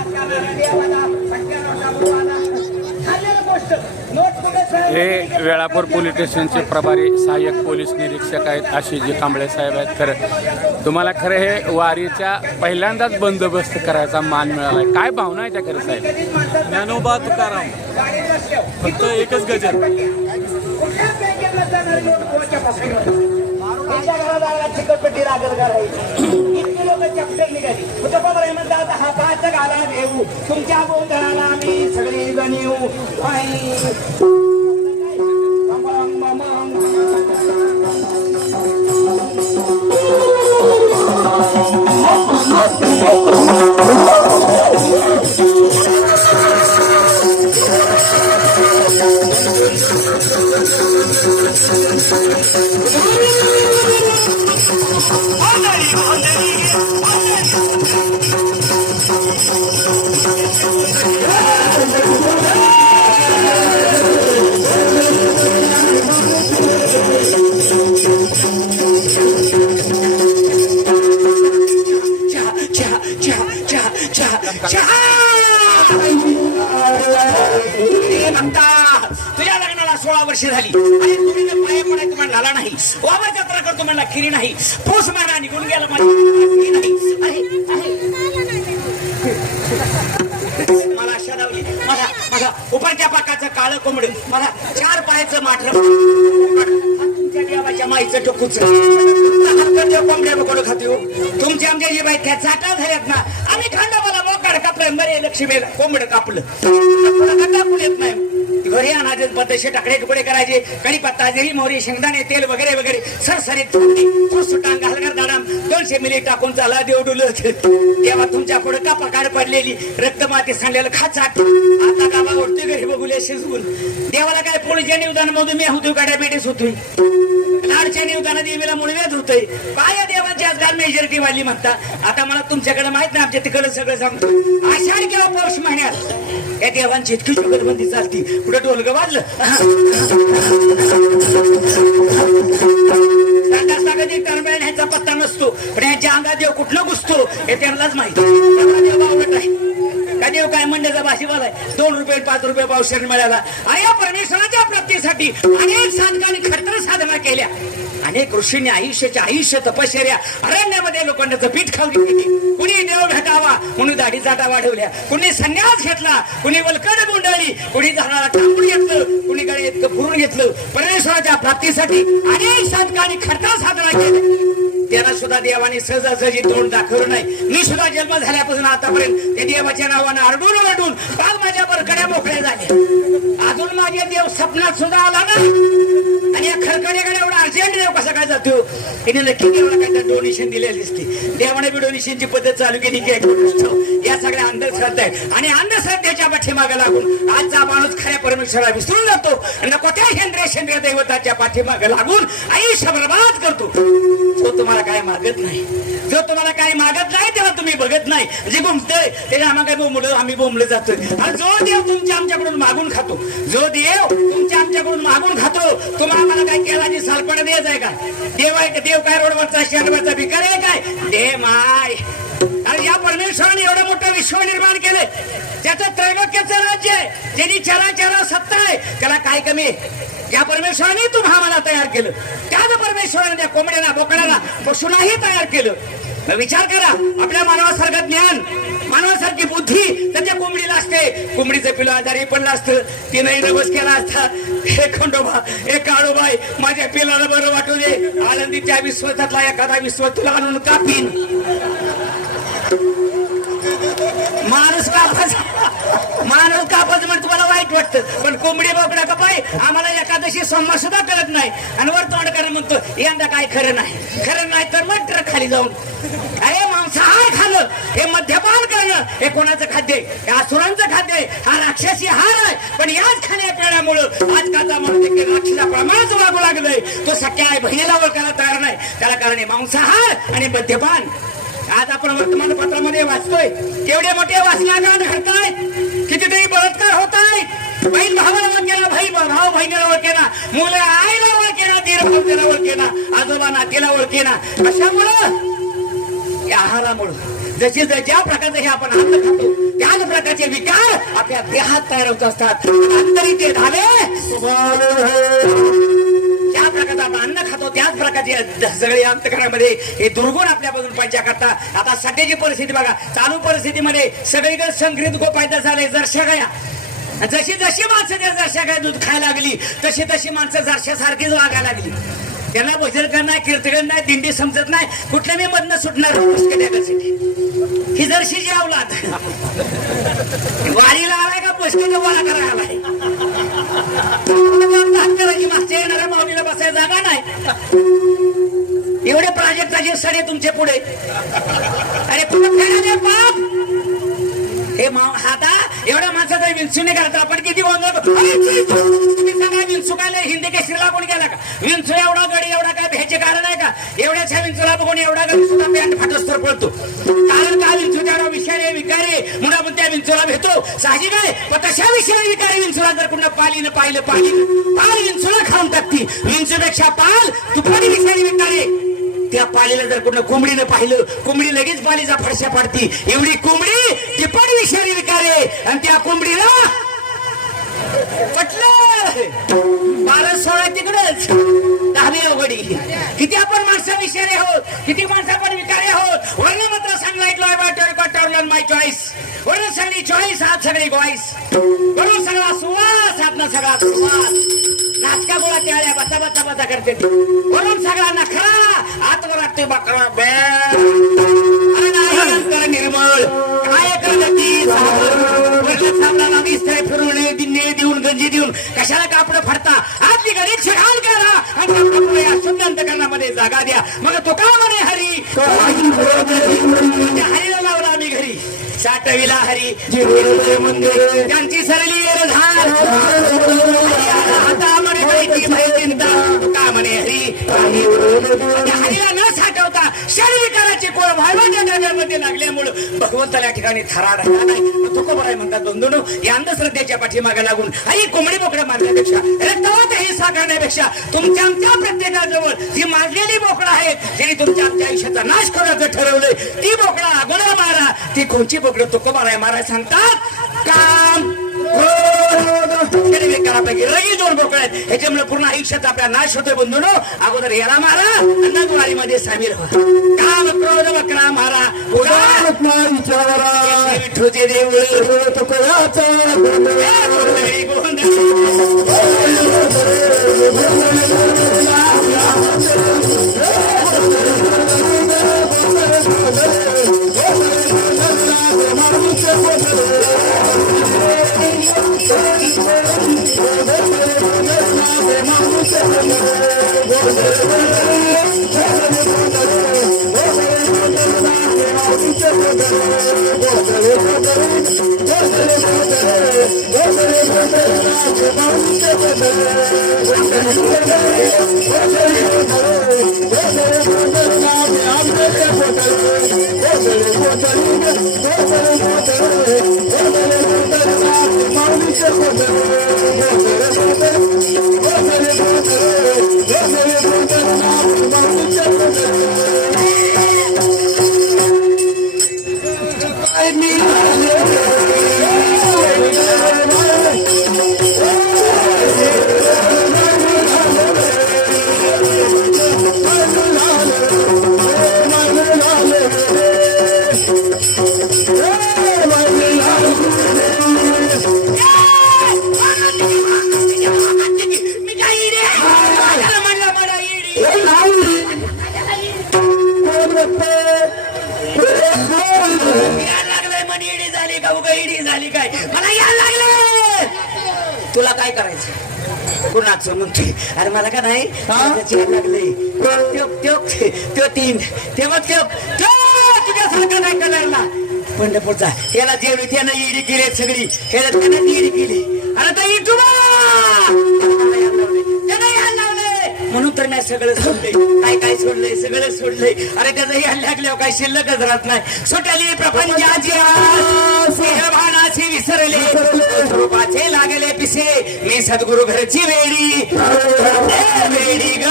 हे वेळापूर पोलीस स्टेशनचे प्रभारी सहाय्यक पोलीस निरीक्षक आहेत आशिषजी कांबळे साहेब आहेत. खरं तुम्हाला खरं हे वारीच्या पहिल्यांदाच बंदोबस्त करायचा मान मिळाला आहे. काय भावना आहे त्या खरं साहेब? ज्ञानोबा तुकाराम फक्त एकच गजर. चिकटपट्टी लागल करायची इतकी लोक चपटे निघाली म्हणतात हा 5 घाला देऊ तुमच्या गोंधळाला आम्ही सगळी जण येऊ तुझ्या लग्नाला 16 वर्ष झाली आणि तुम्ही पाया पडायचं म्हणून झाला नाही वावर जत्रा करतो म्हणला खिरी नाही पोस मारा निघून गेला मला शरावली माझा उपरच्या पाकाचं काळं कोंबड मला 4 पायाचं माठ तुमच्या देवाच्या माईचं टोकूच कोंबड्या बकोड खातो तुमचे आमच्या जे बाई त्या चाटा झाल्यात ना आम्ही खांडाबाला मोकाड कापलं बरे लक्ष्मीला कोंबड कापलं कापून येत नाही घरी आणायचे पद्धतशीर टाकडे तुकडे करायचे कढीपत्ता जिरी मोहरी शेंगदाणे तेल वगैरे वगैरे सरसरीत टांग हलगर दाडाम 200 मिली टाकून चाला देव डुलं तेव्हा तुमच्या पुढे का पकाड पडलेली रक्तमाती सांडलेलं खाचाट आता गावा उठते घरी बघूले शिजवून देवाला काय पोळीच्या निवदान मधून मी होतो गाड्या बेटीस होतोय लाडच्या निवदाना देवीला मुळव्यात होतोय काय देवाची आजकाल मेजॉरिटी वाढली म्हणता आता मला तुमच्याकडे माहित नाही आमच्या तिकडे सगळं सांगतो आषाढ किंवा पौष महिन्यात या देवांची इतकी जुगलबंदी चालती कुठे ढोलक वाजलं ह्याचा पत्ता नसतो पण ह्याच्या अंगात देव कुठलं घुसतो हे त्यांनाच माहिती देव आवडत आहे का देव काय मंडळाचा भाजीपाला आहे 2 रुपये 5 रुपये पावशेर मिळाला आणि या परमेश्वराच्या प्राप्तीसाठी अनेक साधकांनी खडतर केल्या. अनेक ऋषींनी आयुष्य तपश्चर्या अरण्यामध्ये लोखंडाचं पीठ खाऊन घेतली. कुणी देव भेटावा म्हणून दाढी चाटा वाढवल्या, कुणी संन्यास घेतला, कुणी वलकड गुंडाळी, कुणी झाडाला थांबून घेतलं, कुणी गळे इतकं पुरून घेतलं. परमेश्वराच्या प्राप्तीसाठी अनेक साधकांनी खर्चा साधना केला. त्यांना सुद्धा देवाने सहजासहजी तोंड दाखवलं नाही. मी सुद्धा जन्म झाल्यापासून आतापर्यंत ते देवाच्या नावानं आरडून बाग माझ्या बरकड्या मोकळ्या झाल्या. अजून माझे देव स्वप्नात सुद्धा आला ना. आणि या खरकड्याकडे एवढा अर्जंट देव कसा काय जातो. तिने नक्की देवाला काय डोनेशन दिलेली दिसते. देवाने बी डोनेशनची पद्धत चालू केली की या सगळ्या अंधश्रद्धा आहेत. आणि अंधश्रद्धेच्या पाठीमागे लागून आजचा माणूस खऱ्या परमेश्वराला विसरून जातो. आणि कोणत्याही दैवताच्या पाठीमागे लागून आयुष्य बर्बाद करतो. जो तुम्हाला काय मागत नाही, जो तुम्हाला काय मागत नाही तेव्हा तुम्ही बघत नाही. जे गुमतय ते आम्ही बोंबलं जातोय. आणि जो देव तुमच्या आमच्याकडून मागून खातो, जो देव तुमच्या आमच्याकडून मागून खातो, तुम्हाला मला काय केला सालपणा द्यायचं आहे का? देव काय रोडवरचा शहरवरचा भिकार आहे काय? देव माय. आणि या परमेश्वराने एवढं मोठं विश्व निर्माण केलंय, त्याचं त्रैलोक्याचं राज्य आहे, ज्यांनी चराचर सत्ता आहे, त्याला काय कमी आहे? या परमेश्वराने तुम्हाला तयार केलं, त्याच परमेश्वराने त्या कोंबड्याला बोकड्याला पशुलाही तयार केलं. विचार करा, आपल्या मानवासारखं ज्ञान, मानवासारखी बुद्धी त्याच्या कोंबडीला असते. कोंबडीचं पिलं आजारी पडलं असतं, तिनंही नवस केला असता, हे खंडोबा, हे काळोबाई, माझ्या पिलाला बरं वाटू दे. आनंदीच्या विश्वासातला एखादा विश्वास तुला आणून कापीन. माणूस कापच म्हणजे तुम्हाला वाईट वाटतं, पण कोंबडी बोकडा कपाय आम्हाला एकादशी सोमवार सुद्धा कळत नाही. आणि वर तोंड करा म्हणतो यंदा काय खरं नाही तर मग ट्रक खाली जाऊन अरे मांसाहार खाणं, हे मद्यपान करणं, हे कोणाचं खाद्य आहे? हे असुरांचं खाद्य आहे. हा राक्षसी हार आहे. पण याच खाण्यापिण्यामुळं आजकालचा माणूस राक्षसाप्रमाणेच वागू लागलंय. तो सख्या आई बहिणीला ओळखायला तयार नाही. त्याला कारण आहे मांसाहार आणि मद्यपान. आज आपण वर्तमानपत्रामध्ये वाचतोय केवढे मोठे वासनाकांड घडताय, कितीतरी बलात्कार होत आहे. बहीण भावाला ओळखेना, भाव बहिणीला ओळखेना, मुलं आईला ओळखेना, दीर भाऊ त्याला ओळखेना, आजोबा नातीला ओळखेना. कशामुळं? या आहारामुळं. जसे ज्या प्रकारचे हे आपण अन्न खातो त्याच प्रकारचे विकार आपल्या देहात तयार होत असतात. अंतरी ते झाले ज्या प्रकारचं आपण अन्न खातो त्याच प्रकारचे सगळे अंतकरणामध्ये हे दुर्गुण आपल्यापासून पंचा करतात. आता सध्याची परिस्थिती बघा, चालू परिस्थितीमध्ये सगळीकडे संकरित गोपायदा झाले. जरशा गाया, जशी माणसं त्या जरशा गाय दूध खायला लागली तशी माणसं जरशासारखीच वागायला लागली. त्यांना भजन नाही, कीर्तन नाही, दिंडी समजत नाही, कुठल्या मी मधनं सुटणार ही जरशीची अवलाद. वारीला आलाय का पुष्कळ गोळा करायला आलाय? मागच्या येणाऱ्या माऊलीला बसायला जागा नाही. एवढे प्राजक्ताचे सडे तुमचे पुढे. अरे तुम्ही बाप हे आता एवढ्या माणसाचा विंचू नाही करता आपण किती गोंधळ. तुम्ही सांगा विंचू काय हिंदी केसरीला कोण गेला का? विंचू एवढा गडी एवढा काय भ्यायचे कारण आहे का? एवढ्याच्या विंचूला बघून एवढा गडी सुद्धा पॅन्ट फाटस्तर पडतो. कारण का? विंचू तेवढा विषारी विकारी म्हणून आपण त्या विंचूला भेटतो, साहजिक आहे. पण तशा विषयाने विकारी विंचूला जर कुठं पालीनं पाहिलं, पाल विंचूला खाऊन टाकती. विंचूपेक्षा पाल तुपाडी विषारी विकारी. त्या पालीला जर कुठं कोंबडीनं पाहिलं, कोंबडी लगेच पालीचा फडशा पाडती. एवढी कोंबडी टिपडी विषारी विकारे. आणि त्या कोंबडीला पटलं 12-16 तिकडच 10वी अवघडी. किती आपण माणसं विषारी आहोत, किती माणसं आपण विकारी आहोत. वर्ण मात्र सांगला माय चॉईस. वरून सगळी चॉईस, आज सगळी गॉईस. वरून सगळा सुवास, हात सगळा सुवास. नाचका गोळा त्याळ्या बचा करते. वरून सगळा नखरा, आतवर वाटते बकरा निर्मळ काय फिरून निळे देऊन गंजी देऊन कशाला कापड फाडता. आतली गणित घाल करा आणि शुद्ध अंतकरणामध्ये जागा द्या. मग तो का म्हणे हरी, हरीला लावला आम्ही घरी साठविला हरी त्यांची सरली झाड आता म्हणे चिंता का म्हणे हरी. हरीला न साठवता शरीराचे कोळ व्हायच्या जाग्यामध्ये लागल्यामुळं भगवंताला या ठिकाणी थरा राहिला नाही. तुको बघाय म्हणतात दोन या अंधश्रद्धेच्या पाठीमागे लागून आई कोंबडी बोकडं मारण्यापेक्षा, रक्तावत हिंसा करण्यापेक्षा तुमच्या आमच्या प्रत्येकाजवळ जी मारलेली बोकडं आहेत, ज्यांनी तुमच्या आमच्या आयुष्याचा नाश करायचं ठरवलंय, ती बोकडं अगोदर मारा. ती कोणची बोकडं तुको माराय सांगतात? काम त्यापैकी रगी 2 बोकळ आहेत. ह्याच्यामुळे पूर्ण आयुष्यात आपला नाश होतोय बंधूनो. अगोदर याला मारा आणि नंदवारीमध्ये सामील व्हा. काम क्रोध वक्रा मारा विठ्ठूचे देऊळ तुला काय करायचं कुणाचं म्हणते. अरे मला का नाही लागले तुझ्यासारखं नाही कलरला पंढरपूरचा याला जेवढी त्यानं ईडी केली सगळी ह्याला त्यानं ईडी केली. अरे तर म्हणून तर मी सगळं सोडलंय. काय सोडलंय सगळं सोडलंय. अरे त्याचं यायला लागल्यावर काही शिल्लकच राहत नाही. सुटली प्रपंचाची भानाची विसरले स्वरूपाचे लागले पिसे मी सद्गुरु घरची वेडी वेडी ग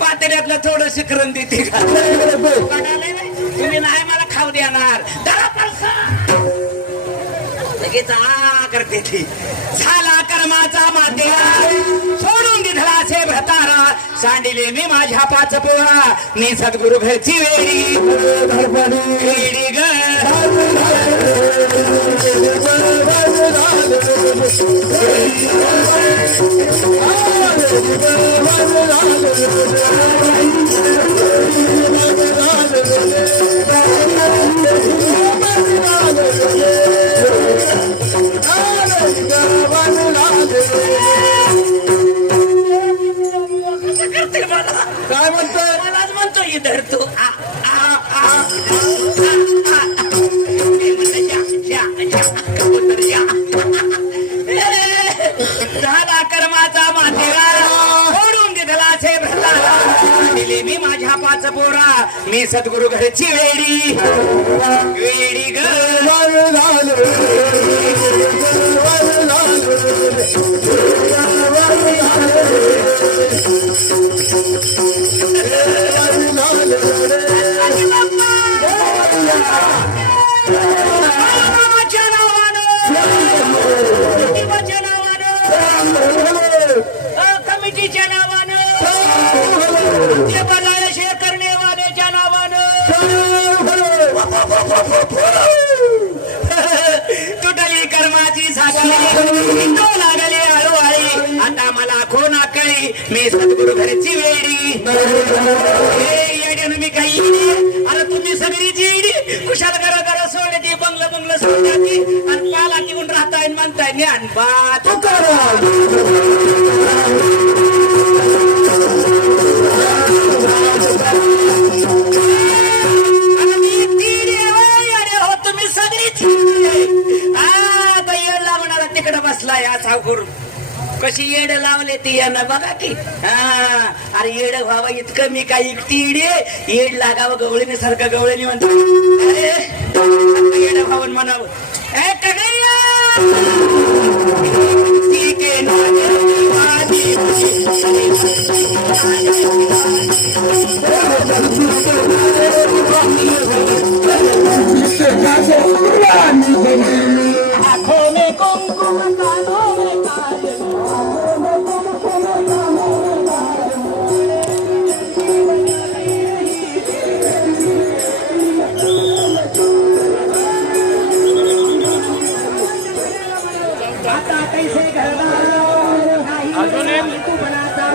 पातेल्यातलं थोडं शिकरण देते का तुम्ही नाही मला खाऊ देणार लगेच करते ती झाला कर्माचा मातेरा सोडून दिधलाचे भ्रतारा सांडिले मी माझ्या 5 पोळा मी सद्गुरु घरची वेडी वेडी ग काय म्हणतोय मलाच म्हणतो इधर तू झाला कर्माचा मातेरा सोडून दिधलाचे भ्रतारा दिले मी माझ्या 5 पोरा मी सद्गुरु घरची वेडी वेडी ग कमिटीच्या नावानं ते बघायला शेअर करण्यावाल्याच्या नावानं तुटली कर्माची साखळी लागली हळूहळी आता मला कोणा कळी मी सद्गुरु घरची वेडी येड्यानं मी काही अरे तुम्ही सगळीची येडी कुशाल घरा सोडली बंगलं सोडली आणि पाला घेऊन राहताय म्हणताय ज्ञान बा तुकाराम कशी येड लावले ती यांना बघा की हा. अरे येड व्हावं इतकं मी काय इकती येड लागावं गवळीने सारखं गवळीने म्हणतो अरे येड व्हावं म्हणावं ए कन्हैया ठीक आहे ना आँखों में कुमकुम कानों में काजल आता कैसे घरदार अजून एक तू बनाता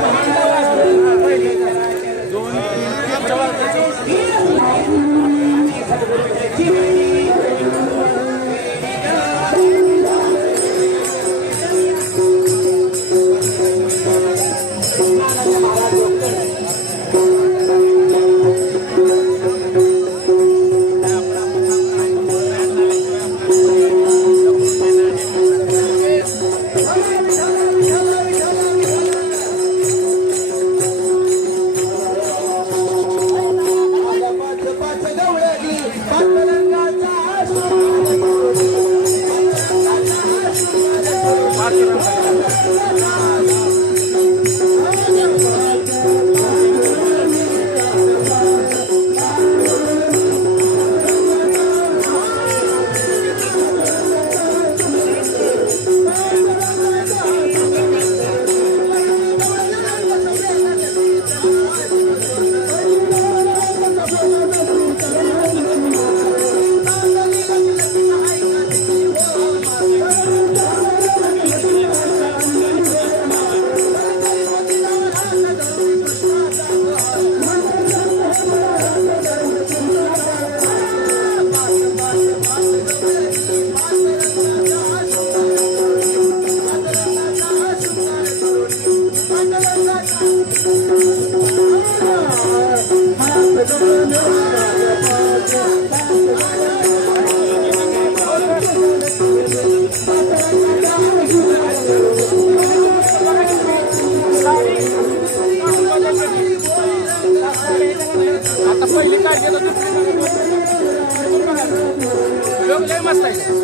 मस्त आहे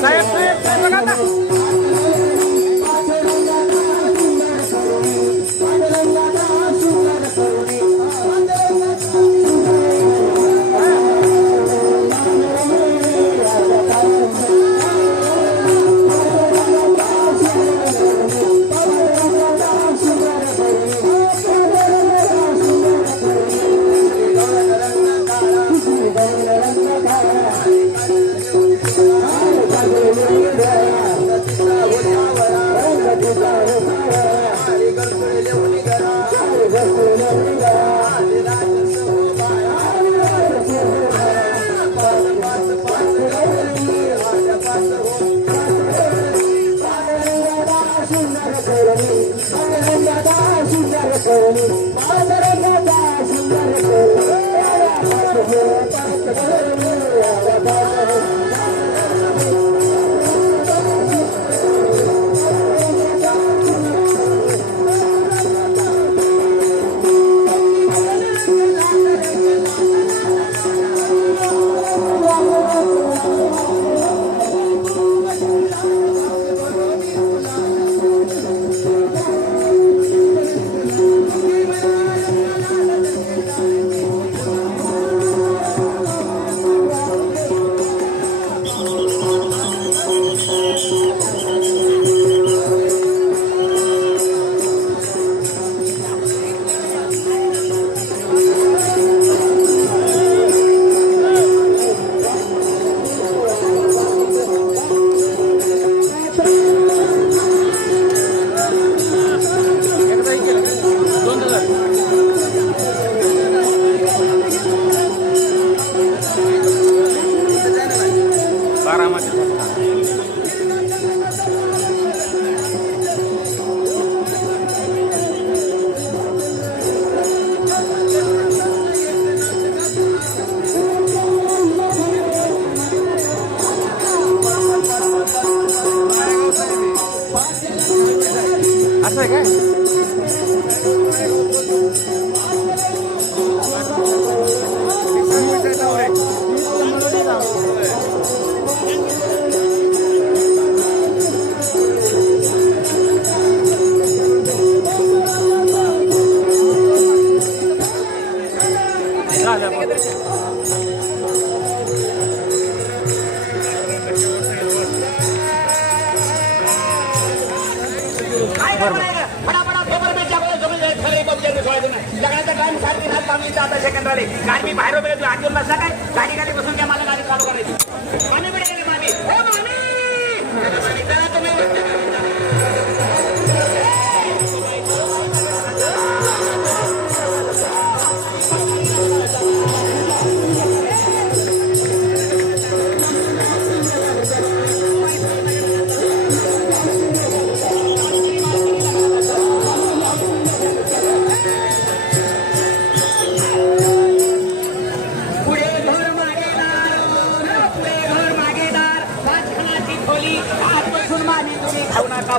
साहेब बघा ना आहे काय गाडी बाहेर वगैरे तू आत बसला काय गाडी गाडी बसून घ्या मला गाडी चालू करायची मामी कुठे गेले मामी हो मामी चला तुम्ही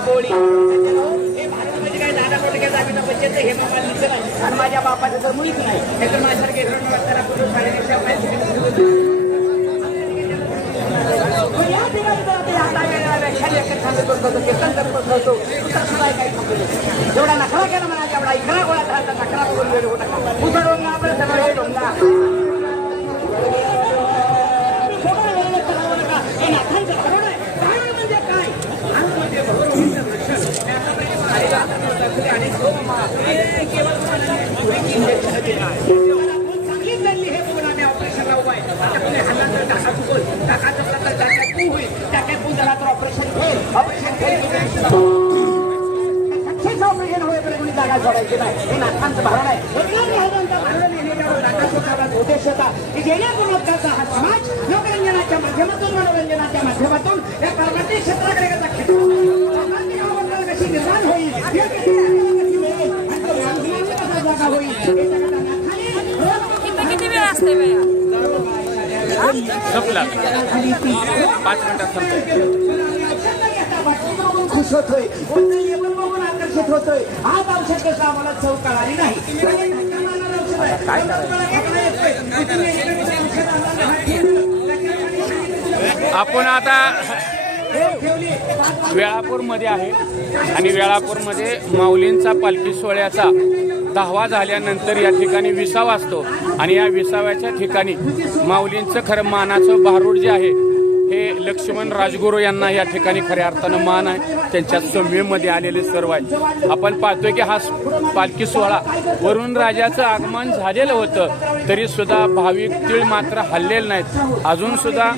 बोळी हे भारत म्हणजे काय दादा मोठे काय जामीन बच्चे हे मला नाही आणि माझ्या बापाचं तर मुळीच नाही हे तर माझ्यासारखे त्याला कुठून जेवढा नखरा केला म्हणा जेवढा इकडा गोळा झाला नखरा बघून वेळ होता उसा डोंगा आपलं सगळं हे डोंगा ऑपरेशन होईपर्यंत कोणी जागा सोडायची नाही हे नाथांचं भारण आहे उद्देश होता की जेणेकरून हा समाज लोकरंजनाच्या माध्यमातून मनोरंजनाच्या माध्यमातून या कर्मातील क्षेत्राकडे कशी निर्माण होईल जागा होईल किती वेळ असते संपला 5 मिनिटात खुश होतोय बघून आकर्षित होतोय आज औषध कसं आम्हाला चव कळाली नाही आपण आता वेळापूरमध्ये आहे आणि वेळापूरमध्ये माऊलींचा पालखी सोहळ्याचा 10वा झाल्यानंतर या ठिकाणी विसावा असतो आणि या विसाव्याच्या ठिकाणी माऊलींचं खरं मानाचं भारूड जे आहे हे लक्ष्मण राजगुरू यांना या ठिकाणी खऱ्या अर्थानं मान आहे. त्यांच्या संवेमध्ये आलेले सर्व आहे. आपण पाहतोय की हा पालखी सोहळा वरुण राजाचं आगमन झालेलं होतं तरी सुद्धा भाविक तीळ मात्र हललेले नाहीत. अजून सुद्धा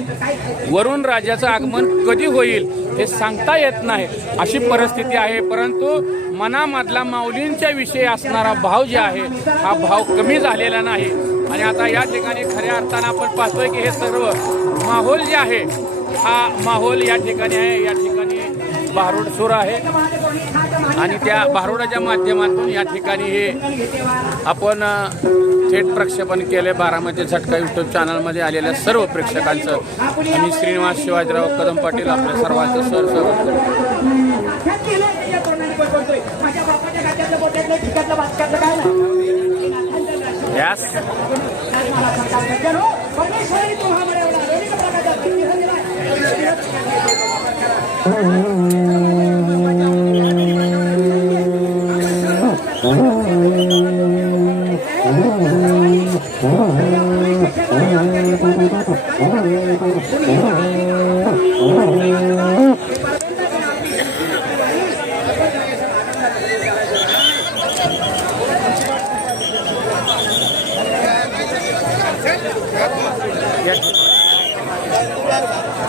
वरुण राजाचं आगमन कधी होईल हे सांगता येत नाही अशी परिस्थिती आहे. परंतु मनामधला माऊलींच्या विषयी असणारा भाव जे आहे हा भाव कमी झालेला नाही आणि आता या ठिकाणी खऱ्या अर्थानं आपण पाहतोय की हे सर्व माहोल जे आहे हा माहोल या ठिकाणी आहे. या ठिकाणी भारूड सूर आहे आणि त्या भारूडाच्या माध्यमातून या ठिकाणी हे आपण थेट प्रक्षेपण केले. बारामती झटका यूट्यूब चॅनलमध्ये आलेल्या सर्व प्रेक्षकांचं आणि श्रीनिवास शिवाजीराव कदम पाटील आपल्या सर्वांचं सर यास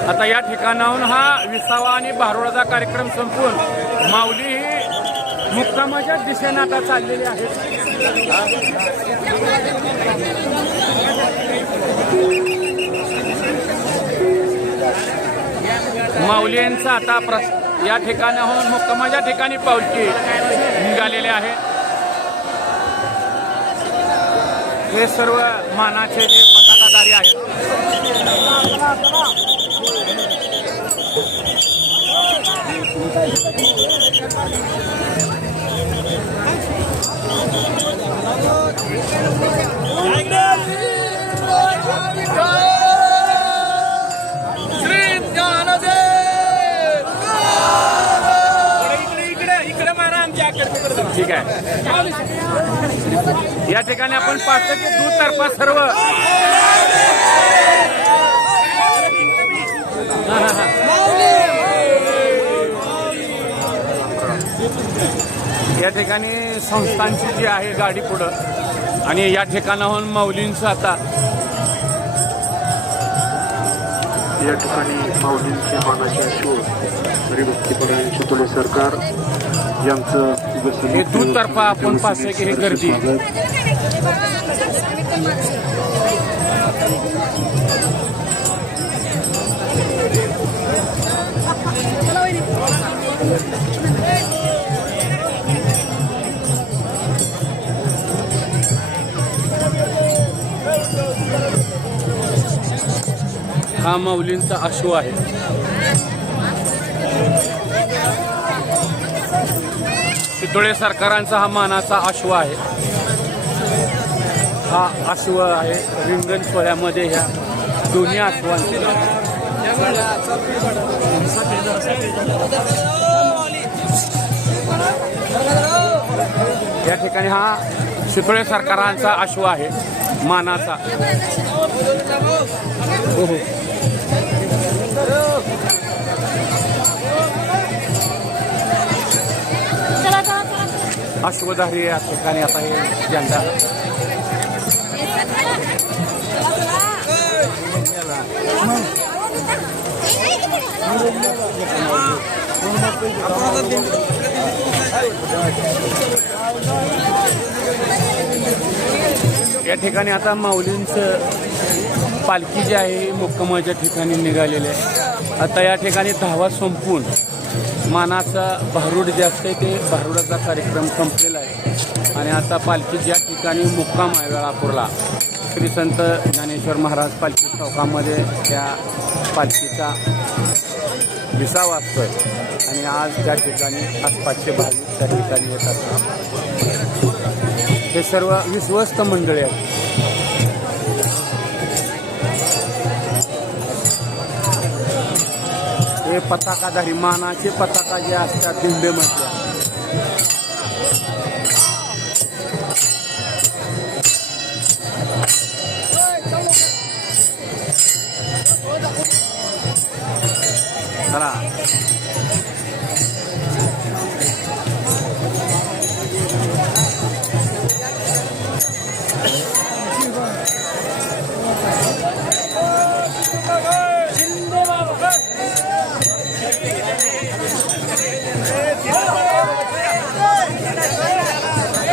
आता या ठिकाणाहून हा विसावा आणि भारूडाचा कार्यक्रम संपून माऊली ही मुक्कामाच्या दिशेने आता चाललेली आहे. माऊलींचा आता या ठिकाणाहून मुक्कामाच्या ठिकाणी पालखी निघालेले आहे. हे सर्व मानाचे जे पताकाधारी आहेत. ठीक आहे. या ठिकाणी आपण पाहतो की दुतर्फा सर्व या ठिकाणी संस्थांची जी आहे गाडी पुढं आणि या ठिकाणाहून माऊलींचं आता या ठिकाणी माऊलींचे मानाचे अश्व हरिभक्तीपरायण शितोले सरकार यांचं हे दुतर्फा आपण पाहतोय की हे गर्दी हा माऊलींचा अश्व आहे. शितोळे सरकारांचा हा मानाचा अश्व आहे. हा अश्व आहे रिंगण सोहळ्यामध्ये ह्या दोन्ही अश्वांचे या ठिकाणी हा शितोळे सरकारांचा अश्व आहे मानाचा. हो हो अश्वधारी या ठिकाणी आता हे झेंडा या ठिकाणी आता माऊलींचं पालखी जी आहे मुक्कामाच्या ठिकाणी निघालेली आहे. आता या ठिकाणी धावा संपून मानाचा भारूड जे असते ते भारूडाचा कार्यक्रम संपलेला आहे आणि आता पालखी ज्या ठिकाणी मुक्काम आहे वेळापूरला श्री संत ज्ञानेश्वर महाराज पालखी चौकामध्ये त्या पालखीचा विसावा असतोय आणि आज त्या ठिकाणी आसपासचे भाविक त्या ठिकाणी येतात. हे सर्व विश्वस्त मंडळी आहेत. हे पताकाधारी मानाचे पताका जे असतात दिंडीमधल्या चला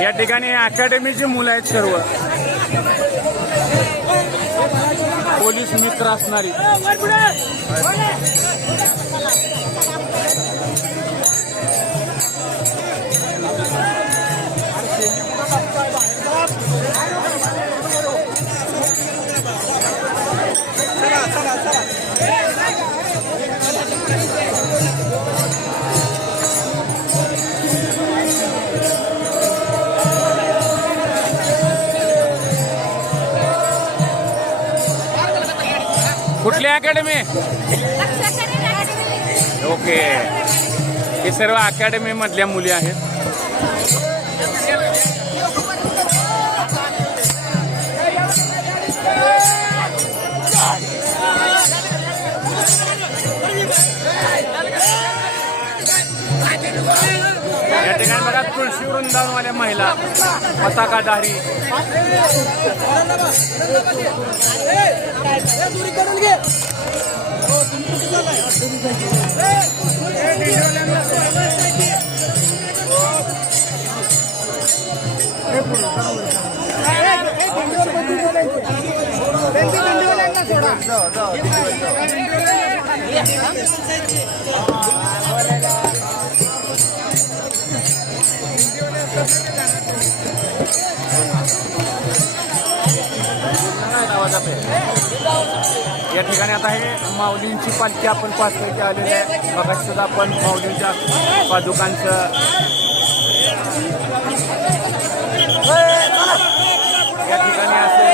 या ठिकाणी अकॅडमीची मुलं आहेत सर्व पोलीस मित्र असणारी. कुठली अकॅडमी? ओके, हे सर्व अकॅडमी मधल्या मुली आहेत. या ठिकाणी बघा तुळशी वृंदावनवाल्या महिला पताकाधारी या ठिकाणी आता हे माऊलींची पालखी आपण पाहतोय की आलेली आहे. बघा सुद्धा आपण माऊलींच्या पादुकांचं या ठिकाणी असे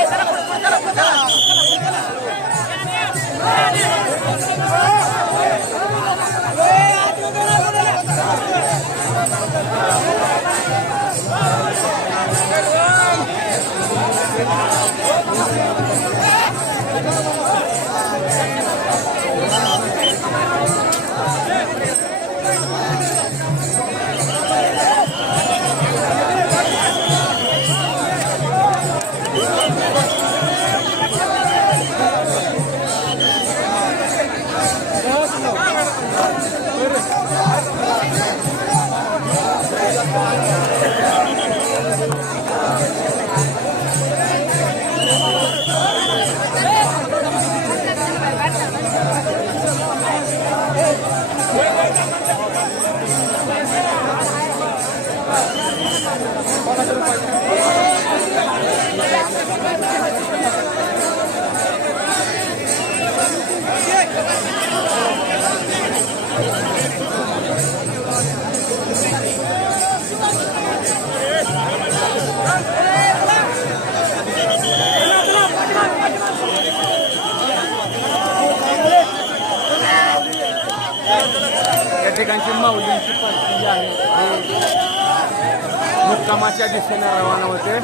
ठिकाणची माऊलींची पालखी जी आहे हे मुक्कामाच्या दिशेने रवाना होते.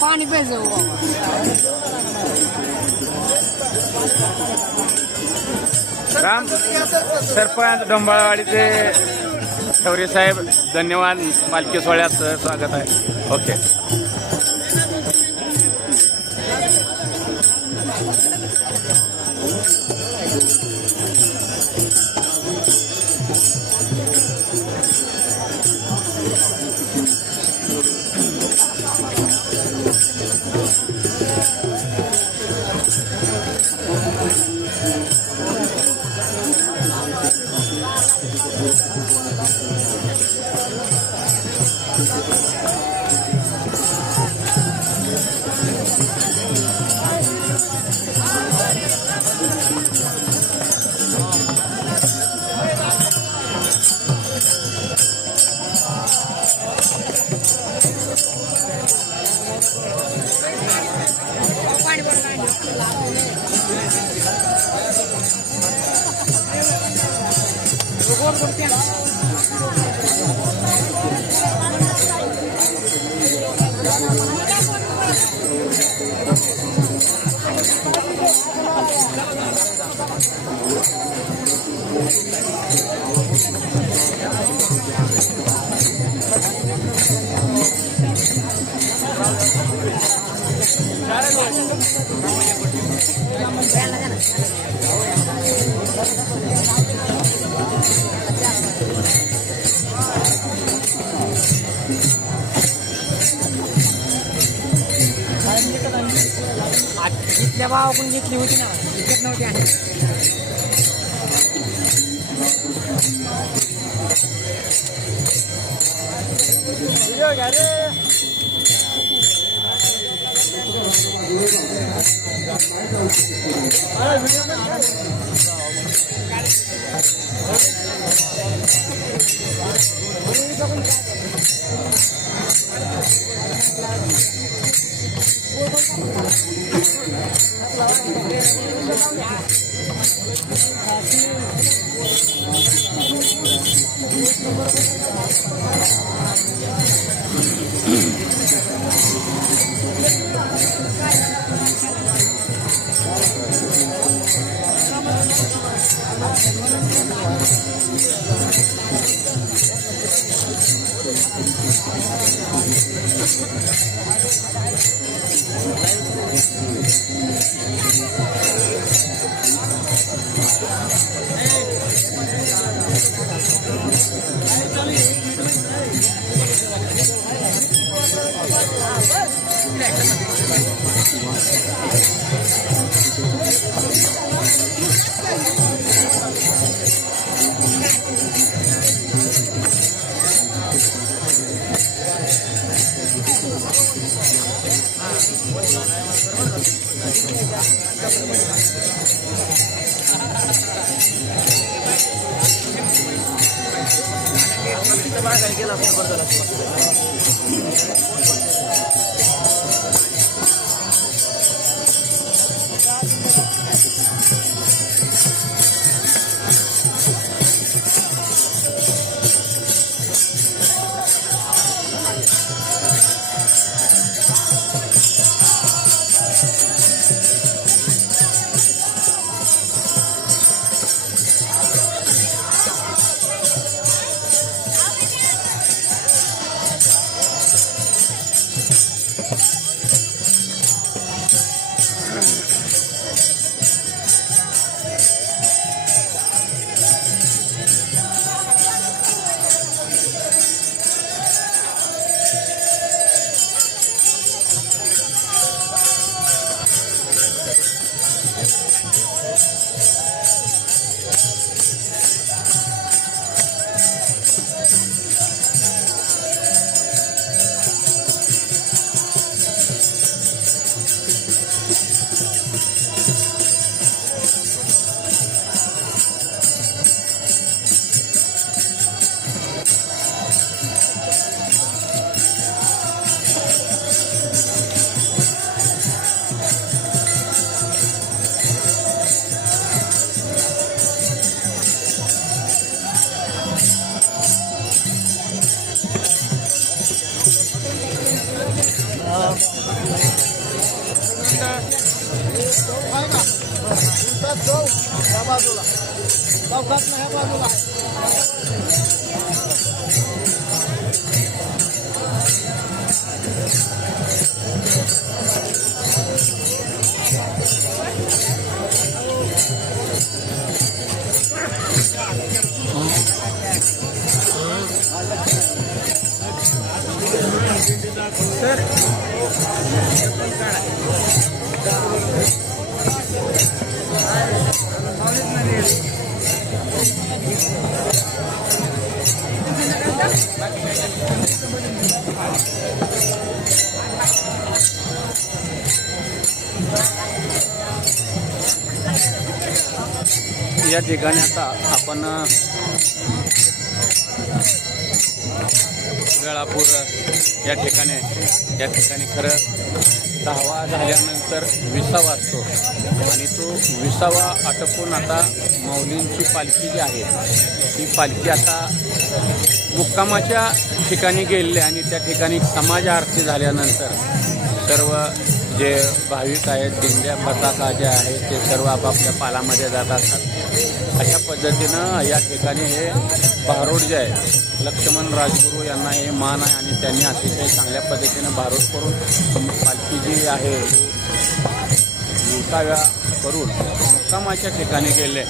पाणी पाहिजे राम सरपंच डोंबाळवाडीचे शौर्य साहेब धन्यवाद. पालखी सोहळ्यात स्वागत आहे. ओके. इथल्या भावाकडून घेतली होती ना, विकत नव्हती आणि चौक ह्या बाजूला चौकात ह्या बाजूला आहे. या ठिकाणी आता आपण वेळापूर या ठिकाणी खरं 10वा झाल्यानंतर 20वा असतो आणि तो 20वा आटोपून आता माऊलींची पालखी जी आहे ती पालखी आता मुक्कामाच्या ठिकाणी गेलेली आणि त्या ठिकाणी समाज आरती झाल्यानंतर सर्व जे भाविक आहेत दिंड्या पताका जे आहेत ते सर्व आपापल्या पालामध्ये जात असतात. अशा पद्धतीनं या ठिकाणी हे भारूड जे आहे लक्ष्मण राजगुरू यांना हे मान आहे आणि त्यांनी अतिशय चांगल्या पद्धतीनं भारूड करून पालखी जी आहे 20व्या करून मुक्कामाच्या ठिकाणी गेले.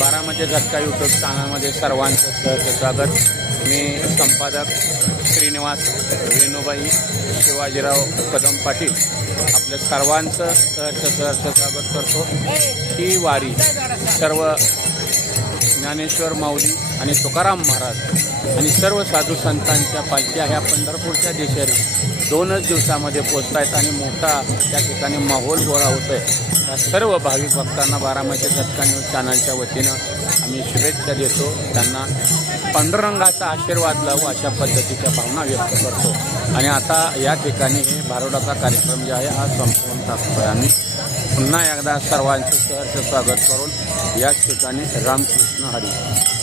बारामती झटका यूट्यूब चॅनलमध्ये सर्वांचं सहर्ष स्वागत. मी संपादक श्रीनिवास वेणुबाई शिवाजीराव कदम पाटील आपल्या सर्वांचं सहर्ष स्वागत करतो. ही वारी सर्व ज्ञानेश्वर माऊली आणि तुकाराम महाराज आणि सर्व साधू संतांच्या पालख्या ह्या पंढरपूरच्या दिशेने 2च दिवसामध्ये पोचत आहेत आणि मोठा त्या ठिकाणी माहोल गोळा होतोय. या सर्व भाविक भक्तांना बारामती झटका न्यूज चॅनलच्या वतीनं आम्ही शुभेच्छा देतो. त्यांना पांडुरंगाचा आशीर्वाद लावू अशा पद्धतीच्या भावना व्यक्त करतो. आणि आता या ठिकाणी हे भारुडाचा कार्यक्रम जे आहे हा संपवून टाकतोय. आम्ही पुन्हा एकदा सर्वांचं सहर्ष स्वागत करून याच ठिकाणी रामकृष्ण हरी.